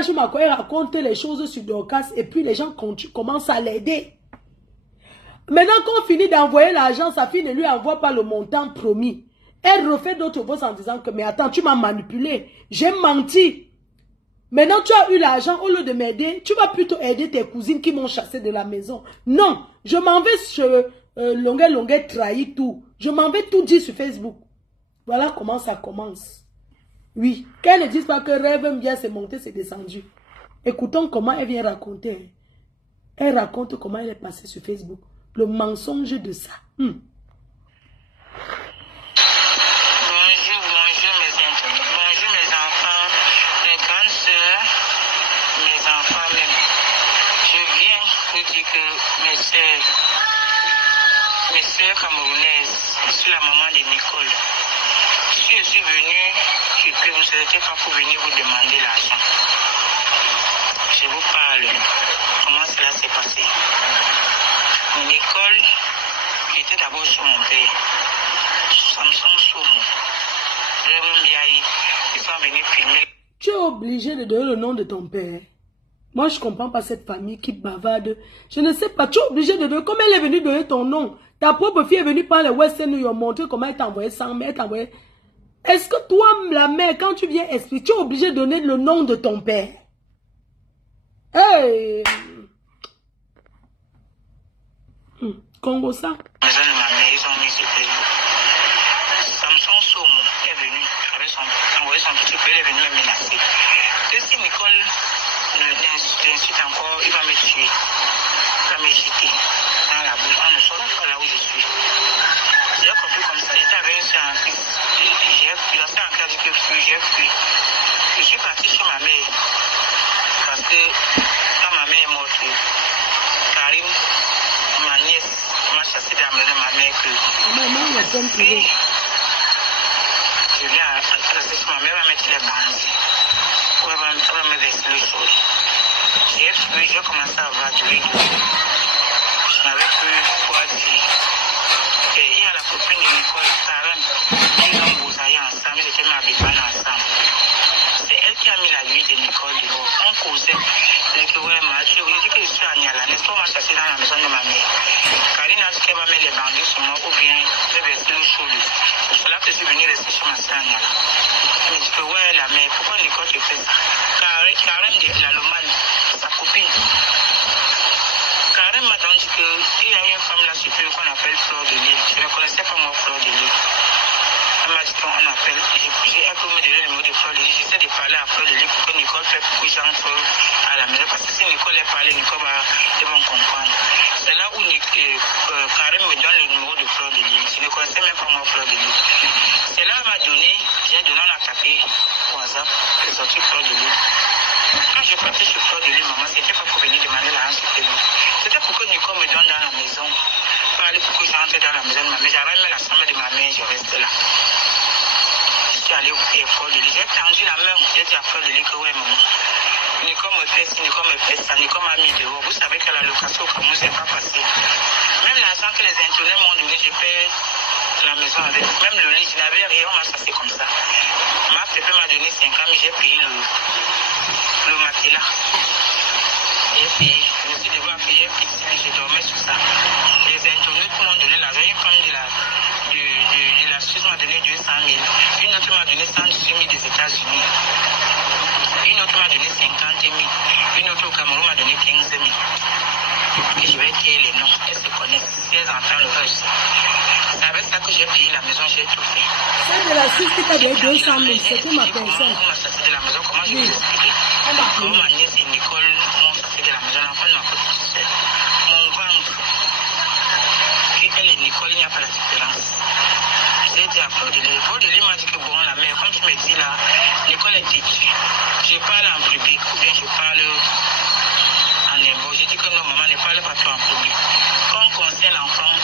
Je m'accorde raconte les choses sur Dorcas et puis les gens commencent à l'aider. Maintenant qu'on finit d'envoyer l'argent, sa fille ne lui envoie pas le montant promis. Elle refait d'autres choses en disant que, mais attends, tu m'as manipulé, j'ai menti. Maintenant, tu as eu l'argent, au lieu de m'aider, tu vas plutôt aider tes cousines qui m'ont chassé de la maison. Non, je m'en vais sur Longuet trahi tout. Je m'en vais tout dire sur Facebook. Voilà comment ça commence. Oui, qu'elle ne dise pas que rêve bien c'est monté, c'est descendu. Écoutons comment elle vient raconter. Elle raconte comment elle est passée sur Facebook. Le mensonge de ça. Bonjour mes enfants, mes grandes soeurs, mes enfants même. Je viens vous dire que mes soeurs camerounaises, je suis la maman de Nicole. Si je suis venue, que vous n'étiez pas pour venir vous demander l'argent. Je vous parle. Comment cela s'est passé? Nicole était d'abord sur mon père. Samson Soumou. Ils sont venus filmer. Tu es obligé de donner le nom de ton père. Moi, je ne comprends pas cette famille qui bavarde. Je ne sais pas. Tu es obligé de donner. Comment elle est venue donner ton nom? Ta propre fille est venue par le Western New York montrer comment elle t'a envoyé 100 000. Est-ce que toi, la mère, quand tu viens expliquer, tu es obligé de donner le nom de ton père? Hey! Congo ça? Ils ont mis ce Facebook. Samson Somo est venu avec envoyé son petit peu, il est venu me menacer. Que si Nicole l'insulte encore, il va me tuer. Il va me jeter dans la boue. On ne sort pas là où je suis. J'ai compris comme ça. J'étais avec une soeur en Christ. J'ai fui. La soeur en Christ que j'ai fui. Je suis parti chez ma mère. Parce que quand ma mère est morte, Karim, ma nièce, m'a chassé de la maison de ma mère. Je viens à la ma mère va mettre les bandits. Elle va me verser le sol. J'ai commencé à graduer. Je n'avais plus quoi dire. Et il y a la copine de Nicole, Karen, ils ont boussaillé ensemble, ils étaient mis à Bébane ensemble. C'est elle qui a mis la vie de Nicole dehors. On causait. Je dis que je suis à Niala, n'est-ce pas, on m'a chassé dans la maison de ma mère. Karine a dit qu'elle va mettre les bandits sur moi ou bien je vais verser le chaud. C'est pour cela que je suis venue rester chez ma soeur à Niala. Elle me dit que ouais, la mère, pourquoi Nicole te fait ça? Karen de la Lomane, sa copine. Karen m'a dit qu'il y a une femme là sur qu'on appelle Fleur de Lille. Je ne connaissais pas moi Fleur de Lille. Elle m'a dit qu'on appelle. J'ai un peu me donné le numéro de Fleur de Lille. J'essaie de parler à Fleur de Lille pour que Nicole fasse beaucoup de gens à la maison. Parce que si Nicole est parlé, Nicole ils vont comprendre. C'est là où Karen me donne le numéro de Fleur de Lille. Je ne connaissais même pas moi Fleur de Lille. C'est là qu'elle m'a donné, j'ai donné un tapé au hasard, j'ai sorti Fleur de Lille. Quand je partais sur Fleur de Lille, maman, c'était pas pour venir demander l'argent sur Fleur de Lille. C'était pour que Nicole me donne dans la maison. Parler pour que j'entre dans la maison de ma mère. J'avais mis la chambre de ma mère, je restais là. Je suis allé au Fleur de Lille. J'ai tendu la main, j'ai dit à Fleur de Lille que ouais, maman. Nicole me fait ci, Nicole me fait ça, Nicole m'a mis dehors. Vous savez que la location au Cameroun, c'est pas facile. Même l'argent que les internets m'ont donné, j'ai fait la maison avec. Même le lit, je n'avais rien, on m'a chassé comme ça. Ma pépé m'a donné 5 ans, mais j'ai payé le matelas. J'ai payé, je me suis devoir payer, mais je dormais sur ça. Les internautes m'ont donné l'argent. Une femme de la Suisse m'a donné 200 000. Une autre m'a donné 118 000 des États-Unis. Une autre m'a donné 50 000. Une autre au Cameroun m'a donné 15 000. Et je vais créer les noms. Elles se connaissent. Si elles entendent le reste. C'est avec ça que j'ai payé la maison, j'ai tout fait. Celle de la Suisse qui t'a donné 200 000, c'est pour ma personne. Comment on m'a chassé de la maison, comment je vais vous expliquer? Comment ma nièce et Nicole m'ont chassé de la maison, l'enfant de ma petite soeur. Mon ventre. Elle et Nicole, il n'y a pas la différence. J'ai dit à Fleur de Lille. Fleur de Lille m'a dit que bon, la mère, comme tu me dis là, Nicole est têtue. Je parle en public ou bien je parle en hébreu. Je dis que non, maman, ne parle pas trop en public. Quand on conseille l'enfant,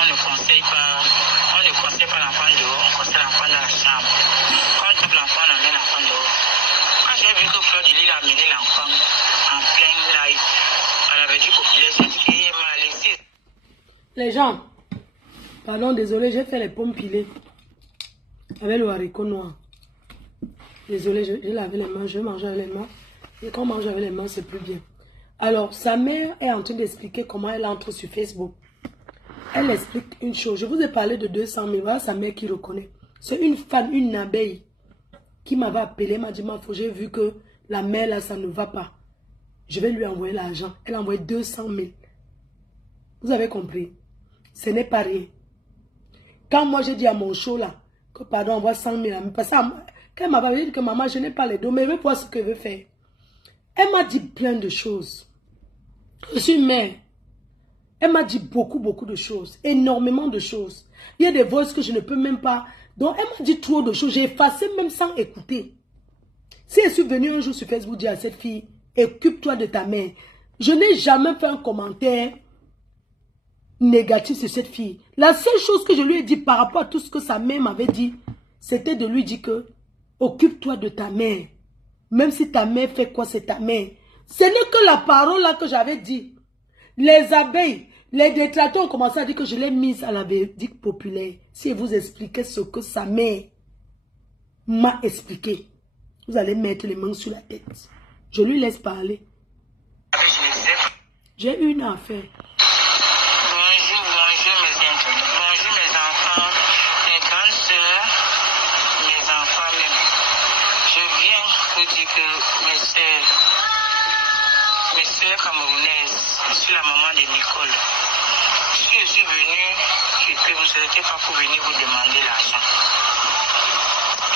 on ne conseille pas l'enfant dehors, on conseille l'enfant dans la chambre. Quand on tape l'enfant, on emmène l'enfant dehors. Quand j'ai vu que Fleur de Lille a amené l'enfant en plein live, elle avait dit populaire, j'ai dit qu'il m'a laissé. Les gens, pardon, désolé, j'ai fait les pommes pilées avec le haricot noir. Désolée, je lavé les mains, je vais manger avec les mains. Et quand on mange avec les mains, c'est plus bien. Alors, sa mère est en train d'expliquer comment elle entre sur Facebook. Elle explique une chose. Je vous ai parlé de 200 000. Voilà sa mère qui reconnaît. C'est une femme, une abeille, qui m'avait appelé. Elle m'a dit, j'ai vu que la mère, là, ça ne va pas. Je vais lui envoyer l'argent. Elle a envoyé 200 000. Vous avez compris? Ce n'est pas rien. Quand moi, j'ai dit à mon show, là, que pardon, on envoie 100 000 amis. Parce que quand elle m'avait dit que maman, je n'ai pas les dos, mais je vais voir ce que je veux faire. Elle m'a dit plein de choses. Je suis mère. Elle m'a dit beaucoup de choses. Énormément de choses. Il y a des voix que je ne peux même pas. Donc, elle m'a dit trop de choses. J'ai effacé même sans écouter. Si je suis venue un jour sur Facebook dire à cette fille, occupe-toi de ta mère. Je n'ai jamais fait un commentaire négatif sur cette fille. La seule chose que je lui ai dit par rapport à tout ce que sa mère m'avait dit, c'était de lui dire que occupe-toi de ta mère. Même si ta mère fait quoi, c'est ta mère. Ce n'est que la parole là que j'avais dit. Les abeilles, les détracteurs ont commencé à dire que je l'ai mise à la verdict populaire. Si elle vous expliquait ce que sa mère m'a expliqué, vous allez mettre les mains sur la tête. Je lui laisse parler. J'ai une affaire. Bonjour mes enfants, mes grandes soeurs, mes enfants même. Je viens vous dire que mes soeurs camerounaises, je suis la maman de Nicole. Si je suis venue, et que vous n'étiez pas pour venir vous demander l'argent.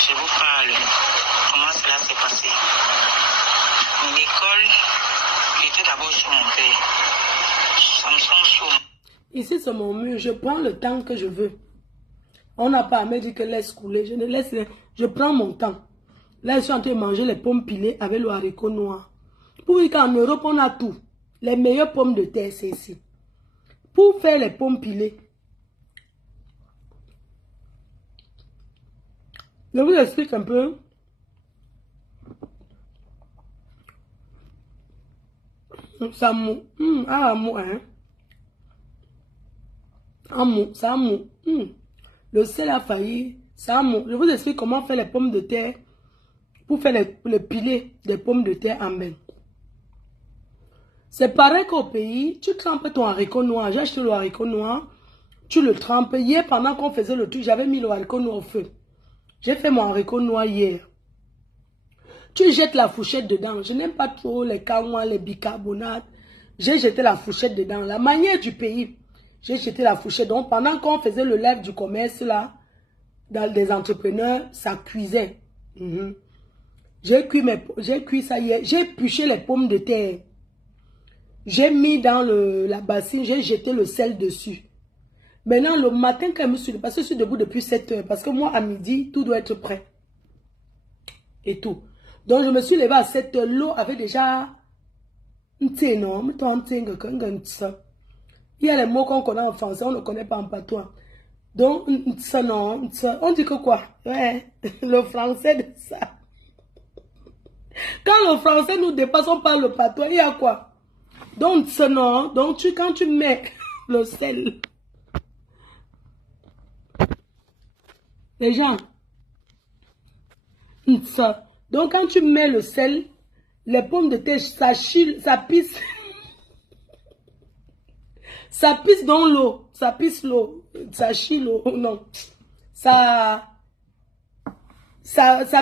Je vous parle. Comment cela s'est passé? Nicole était d'abord chez mon père. Ici, c'est mon mur. Je prends le temps que je veux. On n'a pas à me dire que laisse couler. Je ne laisse rien. Je prends mon temps. Là, je suis en train de manger les pommes pilées avec le haricot noir. Pour dire qu'en Europe, on a tout. Les meilleures pommes de terre, c'est ici. Pour faire les pommes pilées, je vous explique un peu. Ça mou. Hein. Ça mou. Le sel a failli. Ça mou. Je vous explique comment faire les pommes de terre pour faire le pilé des pommes de terre en bain. C'est pareil qu'au pays, tu trempes ton haricot noir. J'ai acheté le haricot noir. Tu le trempes. Hier, pendant qu'on faisait le truc, j'avais mis le haricot noir au feu. J'ai fait mon haricot noir hier. Tu jettes la fourchette dedans. Je n'aime pas trop les camois, les bicarbonates. J'ai jeté la fourchette dedans. La manière du pays, j'ai jeté la fourchette. Donc, pendant qu'on faisait le live du commerce, là, dans des entrepreneurs, ça cuisait. J'ai cuit ça hier. J'ai épluché les pommes de terre. J'ai mis dans la bassine, j'ai jeté le sel dessus. Maintenant, le matin, quand je me suis... Parce que je suis debout depuis 7 heures. Parce que moi, à midi, tout doit être prêt. Et tout. Donc, je me suis levée à 7 heures. L'eau avait déjà... Il y a les mots qu'on connaît en français, on ne connaît pas en patois. Donc, on dit que quoi? Ouais, le français de ça. Quand le français nous dépasse, on parle le patois, il y a quoi? Donc, quand tu mets le sel... Les gens, donc quand tu mets le sel, les pommes de terre, ça chille, ça pisse. Ça pisse dans l'eau. Ça pisse l'eau. Ça chille l'eau. Non. Ça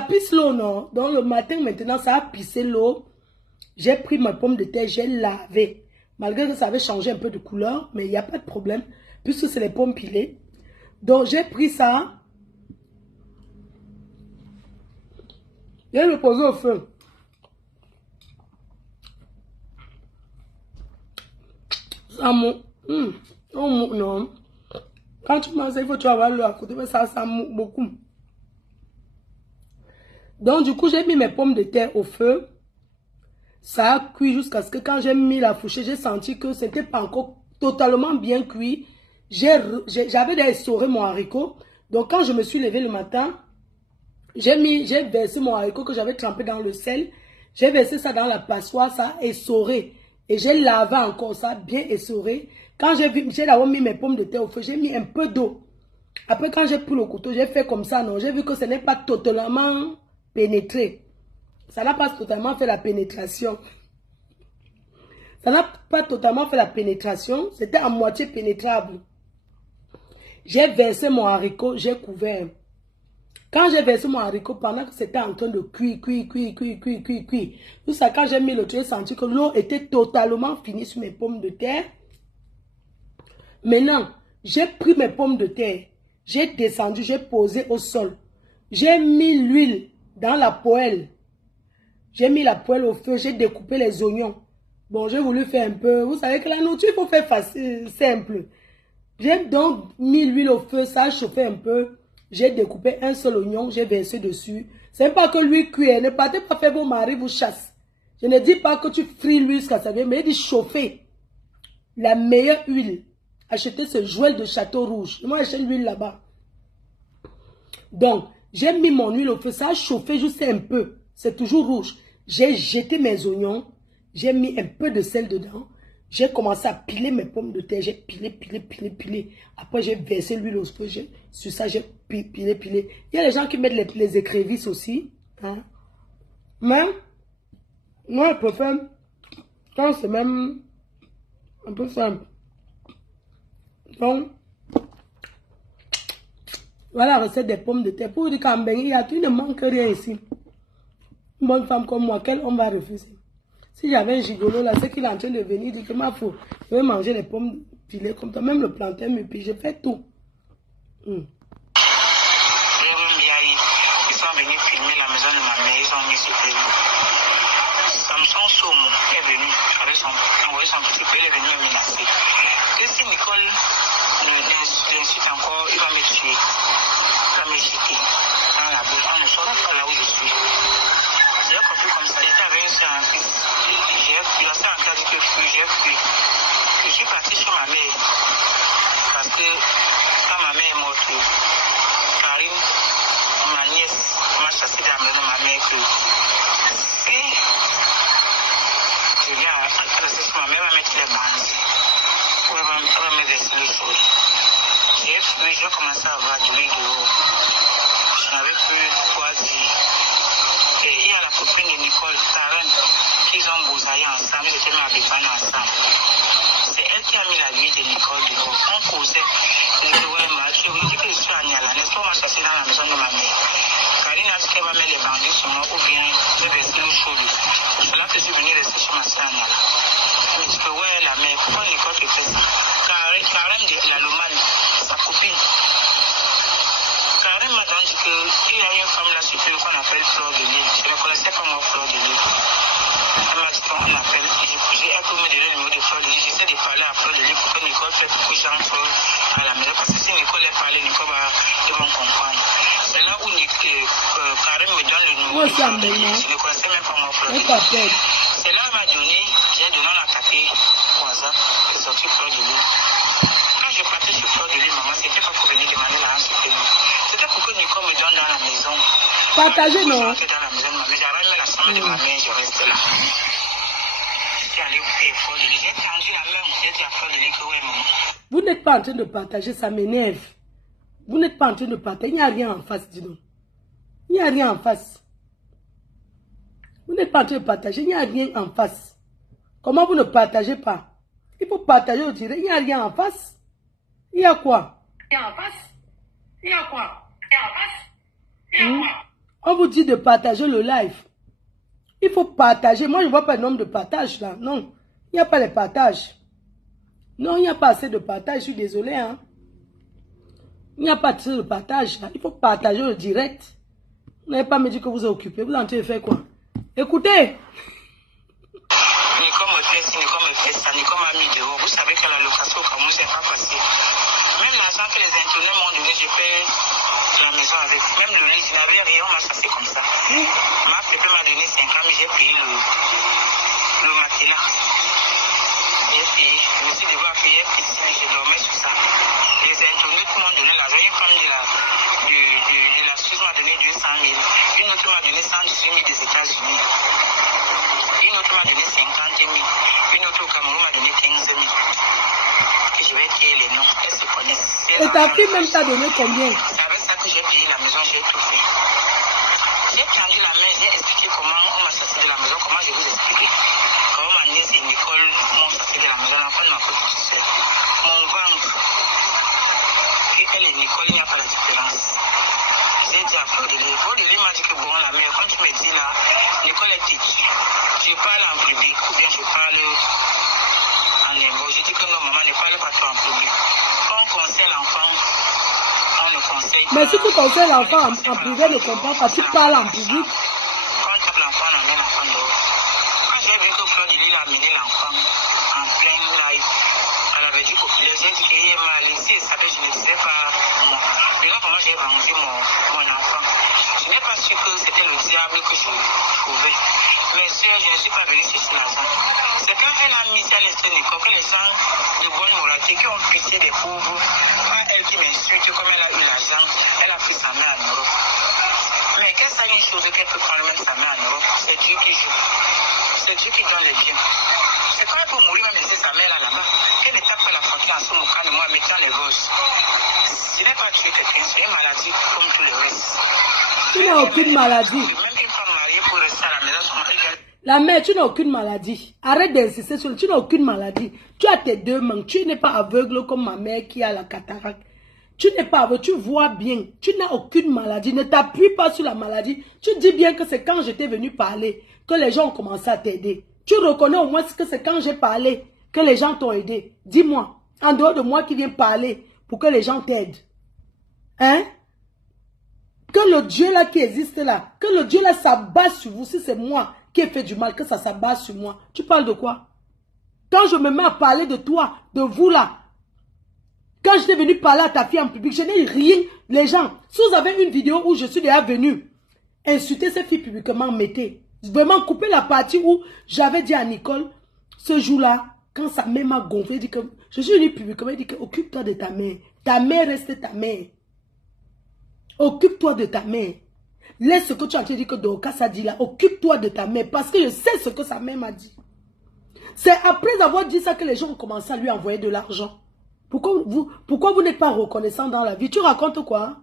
pisse l'eau, non. Donc le matin, maintenant, ça a pissé l'eau. J'ai pris ma pomme de terre, j'ai lavé. Malgré que ça avait changé un peu de couleur, mais il n'y a pas de problème. Puisque c'est les pommes pilées. Donc j'ai pris ça. Je vais le poser au feu. Ça mou. Non. Quand tu manges, il faut que tu avoir l'eau à côté. Mais ça mou beaucoup. Donc, du coup, j'ai mis mes pommes de terre au feu. Ça a cuit jusqu'à ce que quand j'ai mis la fourchette, j'ai senti que c'était pas encore totalement bien cuit. J'avais essoré mon haricot. Donc, quand je me suis levée le matin, j'ai versé mon haricot que j'avais trempé dans le sel. J'ai versé ça dans la passoire, ça a essoré. Et j'ai lavé encore ça, bien essoré. Quand j'ai d'abord mis mes pommes de terre au feu, j'ai mis un peu d'eau. Après, quand j'ai pris le couteau, j'ai fait comme ça, non. J'ai vu que ce n'est pas totalement pénétrer. Ça n'a pas totalement fait la pénétration. Ça n'a pas totalement fait la pénétration. C'était à moitié pénétrable. J'ai versé mon haricot, j'ai couvert. Quand j'ai versé mon haricot, pendant que c'était en train de cuire. Tout ça, quand j'ai mis le truc, j'ai senti que l'eau était totalement finie sur mes pommes de terre. Maintenant, j'ai pris mes pommes de terre. J'ai descendu, j'ai posé au sol. J'ai mis l'huile dans la poêle. J'ai mis la poêle au feu, j'ai découpé les oignons. Bon, j'ai voulu faire un peu. Vous savez que la nourriture, il faut faire facile, simple. J'ai donc mis l'huile au feu, ça a chauffé un peu. J'ai découpé un seul oignon, j'ai versé dessus. C'est pas que l'huile cuire. Ne partez pas faire vos maris vous chasse. Je ne dis pas que tu frites l'huile jusqu'à ça vient, mais il dit chauffer. La meilleure huile. Achetez ce Joël de Château Rouge. Moi, j'achète l'huile là-bas. Donc, j'ai mis mon huile au feu, ça a chauffé juste un peu. C'est toujours rouge. J'ai jeté mes oignons. J'ai mis un peu de sel dedans. J'ai commencé à piler mes pommes de terre. J'ai pilé. Après, j'ai versé l'huile au feu. Sur ça, j'ai pilé. Il y a des gens qui mettent les écrevisses aussi. Hein? Mais, moi, je préfère quand c'est même un peu simple. Donc, voilà la recette des pommes de terre. Pour dire qu'en Bénin, il ne manque rien ici. Une bonne femme comme moi, quel homme va refuser? Si j'avais un gigolo là, c'est qu'il est en train de venir, il dit que ma fou, je vais manger les pommes pilées comme toi, même le plantain me pille, je fais tout. Ils sont venus filmer la maison de ma mère, ils ont mis ce pays. Samson Somo est venu, avec envoyé son petit pays, il est venu me menacer. Que si Nicole l'insulte encore, il va me tuer. Il va me jeter dans la bouche. On ne sort pas là où je suis. J'ai compris comme ça, j'étais avec une scientiste. La scientiste a dit que j'ai fui. Je suis parti chez ma mère. Parce que quand ma mère est morte, Karine, ma nièce, m'a chassé de la maison de ma mère que si je viens à rester chez ma mère, elle va mettre les bandits. Elle va me verser le feu. J'ai fui, j'ai commencé à avoir du riz dehors. Je n'avais plus quoi dire. Et il y a la copine de Nicole, Karen, qu'ils ont bousaillé ensemble, ils étaient mis à dépanner ensemble. C'est elle qui a mis la vie de Nicole dehors. On causait. Je disais, ouais, je vous dis que je suis à Niala, n'est-ce pas, on m'a chassé dans la maison de ma mère. Karine a dit qu'elle va mettre les bandits sur moi ou bien me verser l'eau chaude. C'est là que je suis venu rester chez ma soeur à Niala. Je me dis que, ouais, la mère, pourquoi Nicole te fait ça? Karen de la Lomane, sa copine. Karen m'a dit qu'il y a une femme là sur le qu'on appelle Fleur de Lille. Je ne connaissais pas moi Fleur de Lille. Elle m'a dit qu'on appelle. J'ai un peu me donné le numéro de Fleur de Lille. J'essaie de parler à Fleur de Lille pour que Nicole fait beaucoup de gens à la maison. Parce que si Nicole est parlé, Nicole ils vont comprendre. C'est là où Karen me donne le numéro de Fleur de Lille. Je ne connaissais même pas moi Fleur de Lille. C'est là où elle m'a donné, j'ai donné on a tapé au hasard, j'ai sorti Fleur de Lille. Quand je partais sur Fleur de Lille, maman, c'était pas pour venir demander l'argent sur Fleur de Lille. C'était pour que Nicole me donne dans la maison. Partagez, non? Dans la maison de ma mère, j'avais mis la chambre de ma mère, je restais là. J'étais allé voir Fleur de Lille. J'ai tendu la main, j'ai dit à Fleur de Lille que ouais, maman. Vous n'êtes pas en train de partager, ça m'énerve. Vous n'êtes pas en train de partager, il n'y a rien en face, dis donc. Il n'y a rien en face. Vous n'êtes pas en train de partager, il n'y a rien en face. Comment vous ne partagez pas? Il faut partager au direct, il n'y a rien en face. Il y a quoi? Il y a en face. Il y a quoi? Il y a en face. Il y a quoi? On vous dit de partager le live. Il faut partager. Moi, je ne vois pas le nombre de partages là. Non, il n'y a pas les partages. Non, il n'y a pas assez de partage. Je suis désolé. Hein? Il n'y a pas assez de partage là. Il faut partager le direct. Vous n'avez pas me dit que vous êtes occupé. Vous êtes en train de faire quoi? Écoutez. Nicole me fait ça. Nicole m'a mis dehors. Vous savez que la location au Cameroun, c'est pas facile. Même l'argent que les internets m'ont donné, je paie la maison avec. Même le lit, je n'avais rien, on m'a chassé comme ça. Ma pépé m'a donné 5 ans, mais j'ai payé le matelas. J'ai payé. Je me suis devoir payer petit, mais je dormais sur ça. Les internets m'ont donné l'argent. Une femme de la Suisse m'a donné 200 000. Une autre m'a donné 118 000 des États-Unis. Une autre m'a donné 50 000. Une autre au Cameroun m'a donné 15 000. Que je vais payer les noms. Elles se connaissent. Et ta fille même t'a donné combien? C'est avec ça que j'ai payé la maison, j'ai tout fait. J'ai tendu la Je parle en public ou bien je parle en lingot. Je dis que non, maman, ne parle pas trop en public. Quand on conseille l'enfant, on le conseille. Mais si tu conseilles l'enfant en privé, ne comprends pas, tu parles en public. Quand on tape l'enfant, on amène l'enfant dehors. Quand j'ai vu que Fleur de Lille a amené l'enfant en plein live, elle avait dit populaire, j'ai dit qu'il est mal ici, et ça fait je ne disais pas moi. Maintenant, comment j'ai vendu mon enfant. Je n'ai pas su que c'était le diable que je trouvais. Mais sœur, je ne suis pas venue chercher l'argent. C'est quand elle a mis ça à l'esprit de que les gens de bonne moralité qui ont pitié des pauvres, pas elle qui m'insulte comme elle a eu l'argent, elle a pris sa main en Europe. Mais qu'elle sache une chose qu'elle peut prendre même sa main en Europe, c'est Dieu qui joue. C'est Dieu qui donne les biens. C'est quand elle peut mourir, même laisser sa mère là-bas. Elle ne tape pas la frontière en ce moment, moi, mettant les roses. Je n'ai pas tué quelqu'un, c'est une maladie comme tous les restes. Tu n'as aucune maladie. Même une femme mariée pour rester à la maison, La mère, tu n'as aucune maladie. Arrête d'insister sur le... Tu n'as aucune maladie. Tu as tes deux mains. Tu n'es pas aveugle comme ma mère qui a la cataracte. Tu n'es pas aveugle. Tu vois bien. Tu n'as aucune maladie. Ne t'appuie pas sur la maladie. Tu dis bien que c'est quand j'étais venu parler que les gens ont commencé à t'aider. Tu reconnais au moins que c'est quand j'ai parlé que les gens t'ont aidé. Dis-moi, en dehors de moi qui viens parler pour que les gens t'aident. Hein? Que le Dieu là qui existe là, que le Dieu là s'abat sur vous, si c'est moi qui ai fait du mal, que ça s'abat sur moi. Tu parles de quoi? Quand je me mets à parler de toi, de vous là, quand j'étais venu parler à ta fille en public, je n'ai rien. Les gens, si vous avez une vidéo où je suis déjà venu insulter cette fille publiquement, mettez. Vraiment couper la partie où j'avais dit à Nicole, ce jour-là, quand sa mère m'a gonflé, dit que je suis venu publiquement, il dit que occupe-toi de ta mère. Ta mère reste ta mère. Occupe-toi de ta mère. Laisse ce que tu as dit que Dorcas a dit là. Occupe-toi de ta mère. Parce que je sais ce que sa mère m'a dit. C'est après avoir dit ça que les gens ont commencé à lui envoyer de l'argent. Pourquoi vous n'êtes pas reconnaissant dans la vie? Tu racontes quoi?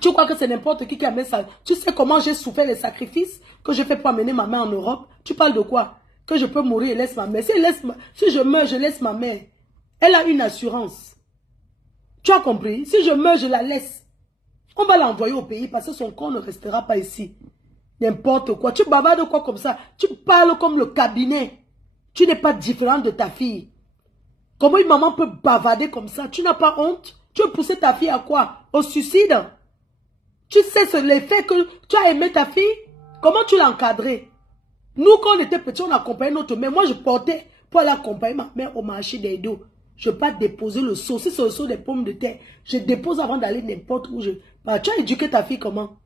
Tu crois que c'est n'importe qui amène ça? Tu sais comment j'ai souffert les sacrifices que je fais pour amener ma mère en Europe? Tu parles de quoi? Que je peux mourir et laisse ma mère. Si je meurs, je laisse ma mère. Elle a une assurance. Tu as compris? Si je meurs, je la laisse. On va l'envoyer au pays parce que son corps ne restera pas ici. N'importe quoi. Tu bavardes quoi comme ça? Tu parles comme le cabinet. Tu n'es pas différent de ta fille. Comment une maman peut bavarder comme ça? Tu n'as pas honte? Tu veux pousser ta fille à quoi? Au suicide? Tu sais l'effet que tu as aimé ta fille? Comment tu l'as encadrée? Nous, quand on était petits, on accompagnait notre mère. Moi, je portais pour aller accompagner ma mère au marché des dos. Je ne vais pas déposer le seau. Si c'est le seau des pommes de terre, je dépose avant d'aller n'importe où. Bah, tu as éduqué ta fille comment?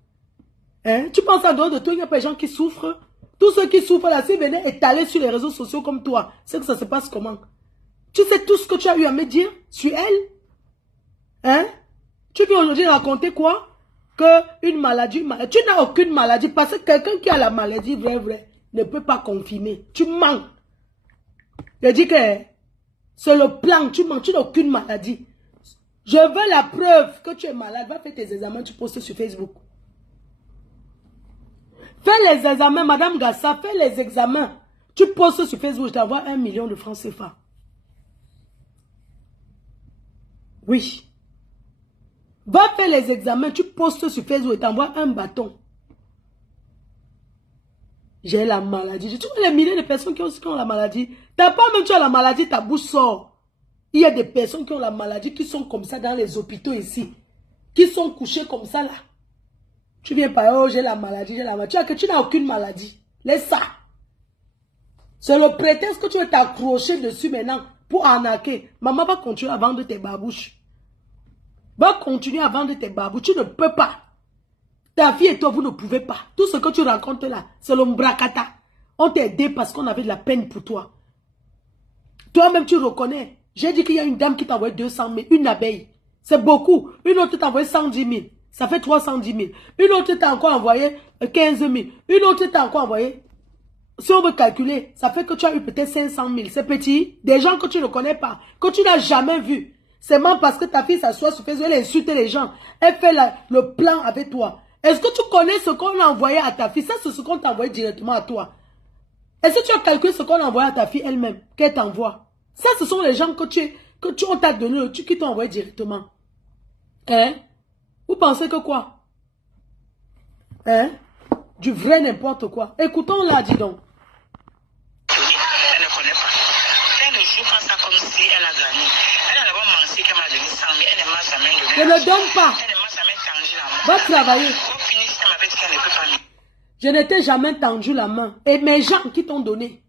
Hein? Tu penses en dehors de toi, il n'y a pas des gens qui souffrent? Tous ceux qui souffrent là, s'ils venaient étaler sur les réseaux sociaux comme toi, c'est que ça se passe comment? Tu sais tout ce que tu as eu à me dire sur elle? Hein? Tu veux aujourd'hui raconter quoi? Que une maladie, tu n'as aucune maladie parce que quelqu'un qui a la maladie, vrai, ne peut pas confirmer. Tu mens. Je dis que c'est le plan, tu mens, tu n'as aucune maladie. Je veux la preuve que tu es malade. Va faire tes examens, tu postes sur Facebook. Fais les examens, Madame Gassa, fais les examens. Tu postes sur Facebook, je t'envoie 1 million de francs CFA. Oui. Va faire les examens, tu postes sur Facebook et t'envoies un bâton. J'ai la maladie. Tu vois les milliers de personnes qui ont la maladie. T'as pas même tu as la maladie, ta bouche sort. Il y a des personnes qui ont la maladie, qui sont comme ça dans les hôpitaux ici. Qui sont couchées comme ça là. Tu viens par oh j'ai la maladie, j'ai la maladie. Tu n'as aucune maladie. Laisse ça. C'est le prétexte que tu veux t'accrocher dessus maintenant pour arnaquer. Maman va continuer à vendre tes babouches. Va continuer à vendre tes babouches. Tu ne peux pas. Ta fille et toi, vous ne pouvez pas. Tout ce que tu racontes là, c'est l'ombracata. On t'a aidé parce qu'on avait de la peine pour toi. Toi-même, tu reconnais. J'ai dit qu'il y a une dame qui t'a envoyé 200 000, une abeille. C'est beaucoup. Une autre t'a envoyé 110 000. Ça fait 310 000. Une autre t'a encore envoyé 15 000. Une autre t'a encore envoyé. Si on veut calculer, ça fait que tu as eu peut-être 500 000. C'est petit. Des gens que tu ne connais pas, que tu n'as jamais vus. C'est même parce que ta fille s'assoit sur Facebook, elle insulte les gens. Elle fait le plan avec toi. Est-ce que tu connais ce qu'on a envoyé à ta fille? Ça, c'est ce qu'on t'a envoyé directement à toi. Est-ce que tu as calculé ce qu'on a envoyé à ta fille elle-même, qu'elle t'envoie? Ça, ce sont les gens on t'a donné, qui t'ont envoyé directement. Hein? Vous pensez que quoi? Hein? Du vrai n'importe quoi. Écoutons-la, dis donc. Elle ne connaît pas. Elle ne joue pas ça comme si elle a gagné. Elle a d'abord menti qu'elle m'a donné 100 000. Elle ne m'a jamais donné. Ne le donne pas. Elle ne m'a jamais tendu la main. Va travailler. Au finish, elle m'avait dit qu'elle ne peut pas me. Je ne t'ai jamais tendu la main. Et mes gens qui t'ont donné.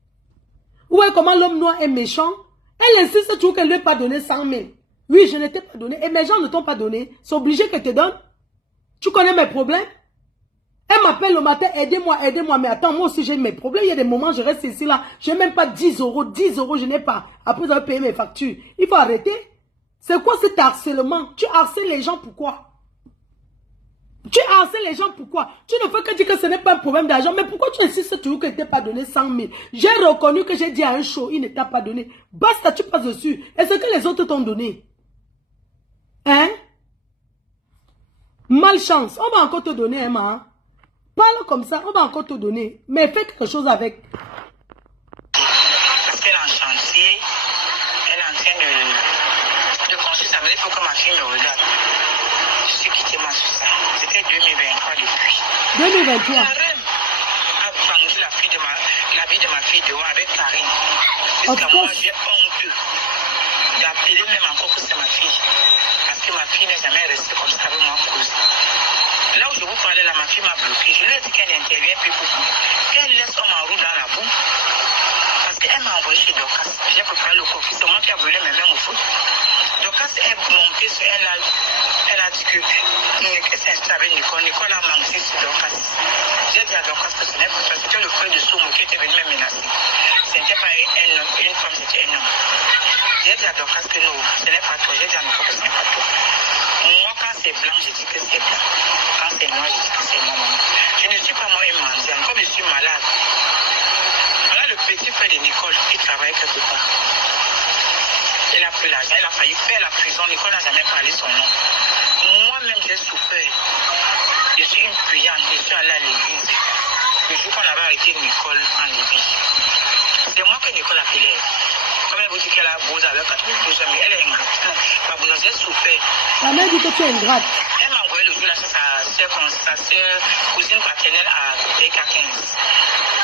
Ouais, comment l'homme noir est méchant. Elle insiste toujours qu'elle ne lui ait pas donné 100 000. Oui, je ne t'ai pas donné. Et mes gens ne t'ont pas donné. C'est obligé qu'elle te donne. Tu connais mes problèmes? Elle m'appelle le matin, aidez-moi, aidez-moi. Mais attends, moi aussi j'ai mes problèmes. Il y a des moments, je reste ici là. Je n'ai même pas 10 euros. 10 euros, je n'ai pas. Après avoir payé mes factures. Il faut arrêter. C'est quoi cet harcèlement? Tu harcèles les gens pourquoi? Tu harcèles les gens pourquoi? Tu ne fais que dire que ce n'est pas un problème d'argent. Mais pourquoi tu insistes toujours qu'il ne t'a pas donné 100 000? J'ai reconnu que j'ai dit à un show, il ne t'a pas donné. Basta, tu passes dessus. Est-ce que les autres t'ont donné? Hein? Malchance. On va encore te donner, Emma. Parle comme ça, on va encore te donner. Mais fais quelque chose avec. Parce qu'elle est en chantier. Elle est en train de construire sa maison. Il faut que ma fille me regarde. Je suis quittée moi sur ça. C'était 2023 depuis. 2023. La reine a vendu la vie de ma fille dehors avec Karine. Jusqu'à moi, j'ai honte d'appeler même encore que c'est ma fille. Parce que ma fille n'est jamais restée comme ça avec moi cause. Là où je vous parlais, là, ma fille m'a bloqué. Je lui ai dit qu'elle intervient plus pour vous. Qu'elle laisse homme en roue dans la boue. Parce qu'elle m'a envoyé chez Dorcas. J'ai préparé le coffre. C'est moi qui ai volé mes mains au foot. Dorcas est montée sur elle. Elle a dit que elle s'est installée avec Nicole. Nicole a menti sur Dorcas. J'ai dit à Dorcas que ce n'est pas ça. C'était le frère de Soumo qui était venu me menacer. Ce n'était pas une femme, c'était un homme. J'ai dit à Dorcas que non, ce n'est pas toi. J'ai dit à Nicole que ce n'est pas toi. Moi, quand c'est blanc, je dis que c'est blanc. Quand c'est noir, je dis que c'est moi, maman. Je ne suis pas moi une mendiante. Comme je suis malade. Voilà le petit frère de Nicole qui travaille quelque part. Elle a pris l'argent, elle a failli faire la prison. Nicole n'a jamais parlé son nom. Moi-même, j'ai souffert. Je suis une payante. Je suis allée à l'église. Le jour qu'on avait arrêté Nicole en Libye. C'est moi que Nicole appelait. Comme elle vous dit qu'elle a beau avec 92 ans, mais elle est ingrate. J'ai souffert. La mère dit que tu es ingrate. Elle m'a envoyé le jour là, sa soeur, cousine paternelle à DK15.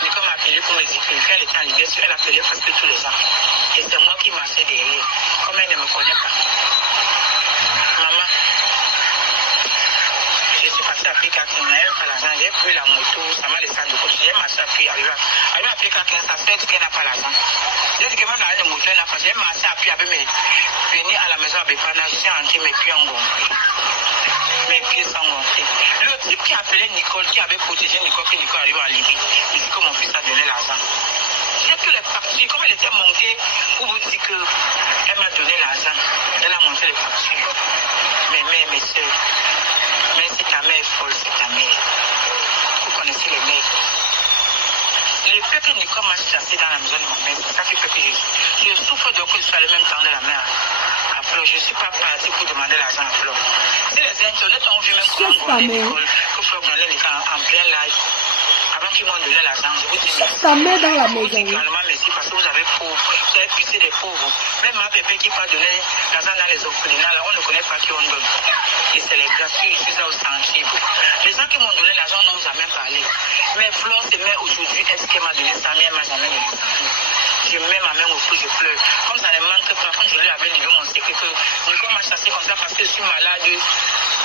Nicole m'a appelé pour me dire qu'elle était en Libye. Elle appelait presque tous les ans. Et c'est moi qui marchais derrière. Comme elle ne me connaît pas. Maman, je suis passée à PK15. J'ai pris la moto, ça m'a laissé de côté. J'ai marché à pied, arrivé à PK15, ça fait qu'elle n'a pas l'argent. J'ai dit que même la moto, elle n'a pas. J'ai marché à pied avec mes venir à la maison à Bépana, j'ai rentré mes pieds en gonflé. Mes pieds sont gonflés. Le type qui appelait Nicole, qui avait protégé Nicole, que Nicole arrive à Libye, il dit que mon fils a donné l'argent. J'ai pris les factures, comme elle était montée, pour vous dire qu'elle m'a donné l'argent. Elle a monté les factures. Mes mères, mes soeurs. Mais si ta mère est folle, c'est ta mère. Vous connaissez les mères. Le fait que Nicole m'a chassé dans la maison de ma mère, c'est ça qui fait que je souffre de que je sois le même temps de la mère à Fleur. Je ne suis pas partie pour demander l'argent à Fleur. Si les internautes ont vu même comment Nicole, que Fleur donnait les gens en plein live, avant qu'ils m'ont donné l'argent, je vous dis merci. Ta mère dans la Je vous dis maison. également merci parce que vous avez pauvre, vous avez pissé des pauvres. Même ma bébé qui pas donné l'argent dans les orphelinats, là, on ne connaît pas qui on donne. Et c'est les gratuits, je suis là au sensible. Les gens qui m'ont donné l'argent n'ont jamais parlé. Mais Fleur se met aujourd'hui, est-ce qu'elle m'a donné 100 000, elle m'a jamais donné 100 000. Je mets ma main au feu, je pleure. Comme ça ne manque pas, quand je lui avais livré mon secret, que Nicole m'a chassé comme ça parce que je suis malade.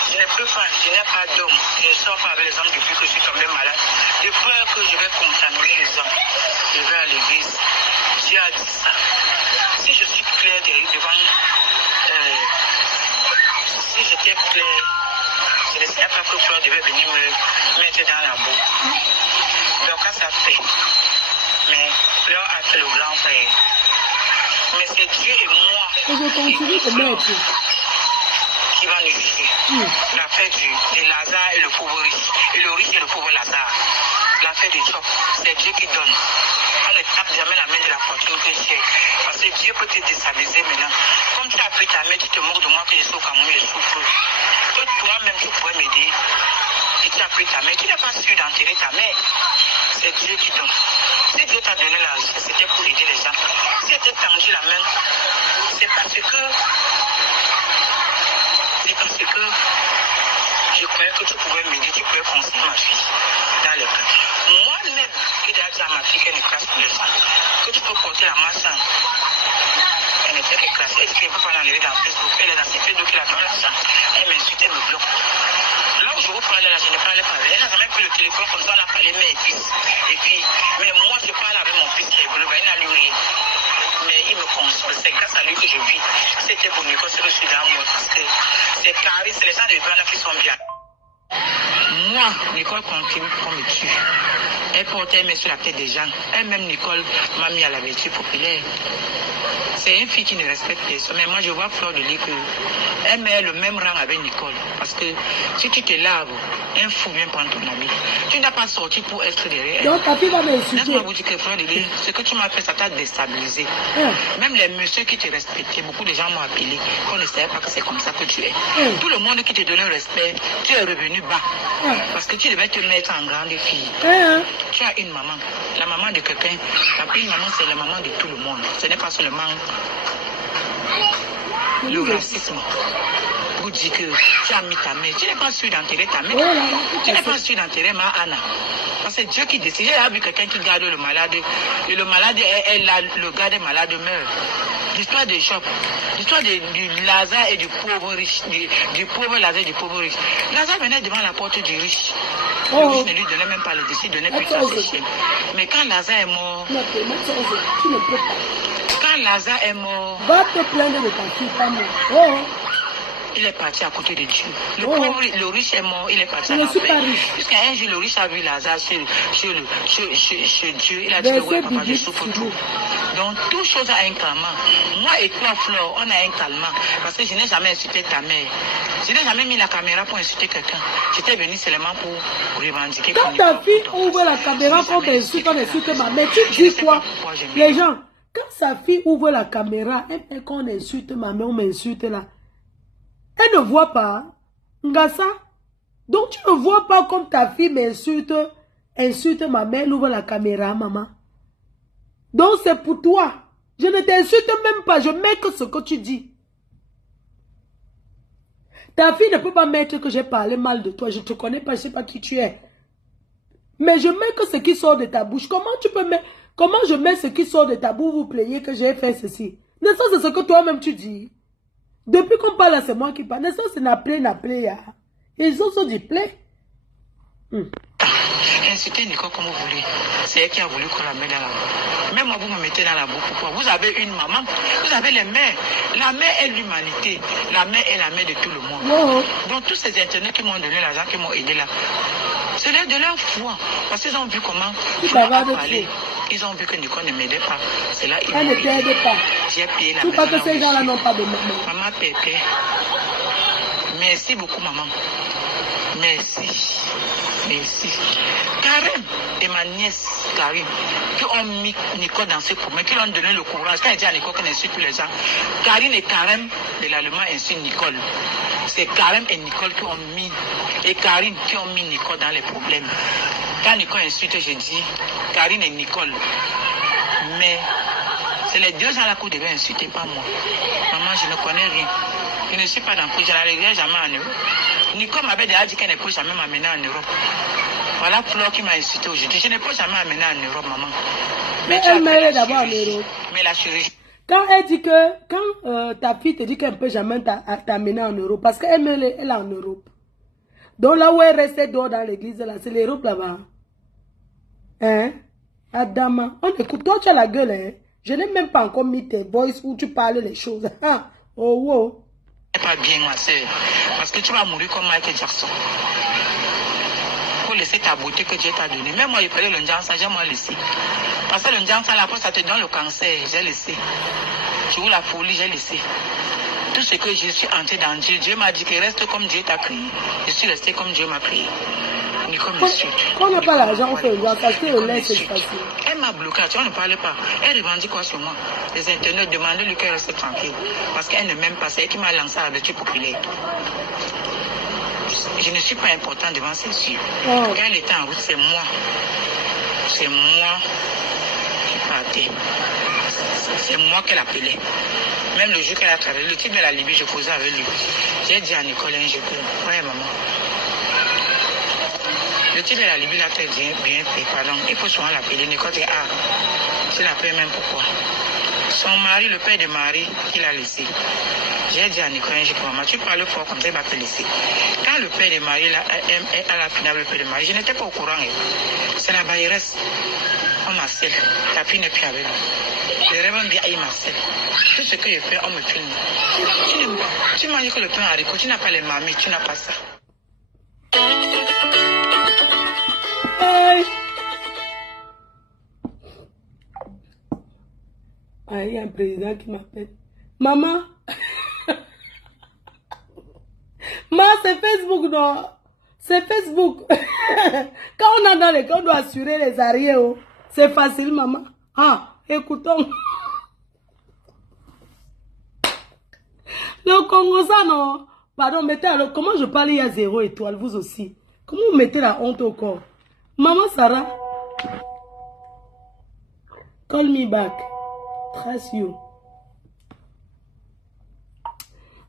Je ne peux pas, je n'ai pas d'homme. Je ne sors pas avec les hommes depuis que je suis tombée malade. J'ai peur que je vais contaminer les hommes. Je vais à l'église. Dieu a dit ça. Si je suis claire devant... si j'étais claire, je ne savais pas que Fleur devait venir me mettre dans la boue. Donc quand ça fait, mais Fleur a fait le grand frère. Mais c'est Dieu et moi Et je continue de mettre. qui va nous juger. L'affaire de Lazare et le pauvre riche. Et le riche et le pauvre Lazare. L'affaire de Job, c'est Dieu qui donne. On ne tape jamais la main de la fortune que j'ai. Parce que Dieu peut te déstabiliser maintenant. Comme tu as pris ta main, tu te moques de moi que je suis au Cameroun, je souffre. Que toi-même, tu pourrais m'aider. Et tu as pris ta main. Tu n'as pas su d'enterrer ta main. C'est Dieu qui donne. Si Dieu t'a donné la richesse, c'était pour aider les gens. Si tu t'as tendu la main, c'est parce que je croyais que tu pouvais m'aider, tu pouvais conseiller ma fille dans les papiers. fille qui est une classe de sang. Que tu peux porter la masse. Elle était de classe. Elle dit qu'elle ne peut pas l'enlever dans Facebook. Elle est dans ses Facebook, elle a dans l'argent. Elle m'insulte, elle me bloque. Là où je vous parlais, là, je n'ai pas parlé avec elle. Elle n'a jamais pris le téléphone comme ça, on a parlé mère et fils. Et puis, mais moi, je parle avec mon fils, il n'a lui rien. Mais il me console. C'est grâce à lui que je vis. C'était pour Nicole, c'est que je suis dans moi. Parce que c'est carré, c'est les gens de Ghana qui sont bien. Moi, Nicole continue qu'on me tue. Elle portait mes sur la tête des gens. Elle-même, Nicole, m'a mis à la vertu populaire. C'est une fille qui ne respecte personne. Mais moi, je vois Fleur de Lys qu'elle met le même rang avec Nicole. Parce que si tu te laves, un fou vient prendre ton ami. Tu n'as pas sorti pour être derrière elle. Donc, ta fille va m'insulter. Laisse-moi vous dire que Fleur de Lys, ce que tu m'as fait, ça t'a déstabilisé. Même les messieurs qui te respectaient, beaucoup de gens m'ont appelé. On ne savait pas que c'est comme ça que tu es. Tout le monde qui te donnait le respect, tu es revenu bas. Parce que tu devais te mettre en grande fille. Tu as une maman, la maman de quelqu'un. Une maman, c'est la maman de tout le monde. Ce n'est pas seulement le racisme. Vous dites que tu as mis ta mère. Tu n'es pas sûr d'enterrer ta mère. Tu n'es pas sûr d'enterrer ma Anna. Parce que c'est Dieu qui décide. J'ai vu quelqu'un qui garde le malade. Et le malade, le gars des malades meurt. L'histoire de Job, l'histoire du Lazare et du pauvre riche, du pauvre Lazare et du pauvre riche. Lazare venait devant la porte du riche. Le riche ne lui donnait même pas le décès, il donnait plus à ses chiens. Mais quand Lazare est mort, tu ne peux pas. Quand Lazare est mort, va te plaindre de ta fille, pas moi. Il est parti à côté de Dieu. Le pauvre, le riche est mort, il est parti à l'enfer. Jusqu'à un jour, le riche a vu Lazare chez Dieu. Il a dit que oui, papa, je souffre tout. Donc, toute chose a un calmant. Moi et toi, Flore, on a un calmant. Parce que je n'ai jamais insulté ta mère. Je n'ai jamais mis la caméra pour insulter quelqu'un. J'étais venu seulement pour revendiquer. Quand ta fille ouvre la caméra pour t'insulter, on insulte ma mère, tu dis quoi? Les gens, quand sa fille ouvre la caméra, elle fait qu'on insulte ma mère, on m'insulte là. Elle ne voit pas. Ngassa. Donc tu ne vois pas comme ta fille m'insulte, insulte ma mère, elle ouvre la caméra, maman. Donc c'est pour toi. Je ne t'insulte même pas, je mets que ce que tu dis. Ta fille ne peut pas mettre que j'ai parlé mal de toi, je ne te connais pas, je ne sais pas qui tu es. Mais je mets que ce qui sort de ta bouche. Comment tu peux mettre, comment je mets ce qui sort de ta bouche, vous plaignez que j'ai fait ceci? Mais ça c'est ce que toi-même tu dis. Depuis qu'on parle, c'est moi qui parle. Mais ça, c'est n'appelé. Ils ont dit play. Insultez Nicole comme vous voulez. C'est elle qui a voulu qu'on la mette dans la boue. Même moi, vous me mettez dans la boue. Pourquoi? Vous avez une maman. Vous avez les mères. La mère est l'humanité. La mère est la mère de tout le monde. Donc, tous ces internautes qui m'ont donné l'argent, qui m'ont aidé là, c'est de leur foi. Parce qu'ils ont vu comment je parlais. Ils ont vu que Nicole ne m'aidait pas. C'est là ils elle ne t'aide pas. J'ai payé la maison. Pas que ces gens-là n'ont pas de maman. Maman Pépé. Merci beaucoup, maman. Merci. Merci. Karim et ma nièce Karim, qui ont mis Nicole dans ce problème, qui lui ont donné le courage. Quand elle dit à Nicole qu'on insulte tous les gens, Karim et Karim de l'Allemand insultent Nicole. C'est Karim et Nicole qui ont mis, et Karim qui ont mis Nicole dans les problèmes. Quand Nicole insulte, je dis Karim et Nicole. Mais c'est les deux gens là qu'on devait insulter, pas moi. Maman, je ne connais rien. Je ne suis pas dans le coup, je n'arriverai jamais en Europe. Nicole m'avait déjà dit qu'elle ne peut jamais m'amener en Europe. Voilà Flore qui m'a insulté aujourd'hui. Je ne peux jamais m'amener en Europe, maman. Mais elle m'aide d'abord en Europe. Mais la chirurgie. Quand elle dit que, quand ta fille te dit qu'elle ne peut jamais t'amener en Europe, parce qu'elle est en Europe. Donc là où elle restait dehors dans l'église, là, c'est l'Europe là-bas. Hein? Adama, on écoute, toi tu as la gueule, hein? Je n'ai même pas encore mis tes voices où tu parles les choses. Oh, wow. Pas bien, ma soeur. Parce que tu vas mourir comme Michael Jackson. Pour laisser ta beauté que Dieu t'a donnée. Même moi, il fallait le Njansa, j'ai moi laissé. Parce que le Njansa, là, après, ça te donne le cancer, j'ai laissé. Tu veux la folie, j'ai laissé. Tout ce que je suis entré dans Dieu, Dieu m'a dit que reste comme Dieu t'a créé. Je suis resté comme Dieu m'a créé. Quand on n'a pas l'argent, on fait le Njansa, c'est le laisse, c'est facile. Elle m'a bloqué, tu vois, on ne parle pas. Elle revendique quoi sur moi? Les internautes demandent-lui qu'elle reste tranquille. Parce qu'elle ne m'aime pas, c'est elle qui m'a lancé à la vertu populaire. Je ne suis pas important devant ses yeux. Quand elle était en route, c'est moi. C'est moi qui partais. C'est moi qu'elle appelait. Même le jour qu'elle a travaillé, le type de la Libye, je causais avec lui. J'ai dit à Nicole, je peux. Ouais, maman. Le titre de la Libye l'a fait bien fait, pardon. Il faut souvent l'appeler Nicole et A. Tu l'appelles même pourquoi. Son mari, le père de Marie, il a laissé. J'ai dit à Nicole, maman, tu parles fort comme ça, il va te laisser. Quand le père de Marie, à la finale, le père de Marie, je n'étais pas au courant. C'est la bailleresse. On m'harcèle. La fille n'est plus avec nous. Les rêves ont dit, aïe, Marcel. Tout ce que je fais, on me filme. Tu manges que le pain haricot, tu n'as pas les mamies, tu n'as pas ça. Ah, il y a un président qui m'appelle. Maman. Maman, c'est Facebook, non? C'est Facebook. Quand on est dans les cas, on doit assurer les arrières. Oh. C'est facile, maman. Ah, écoutons. Le Congo, ça, non? Pardon, mettez alors. Comment je parle, il y a 0 étoile, vous aussi. Comment vous mettez la honte au corps? Maman Sarah. Call me back. Trust you.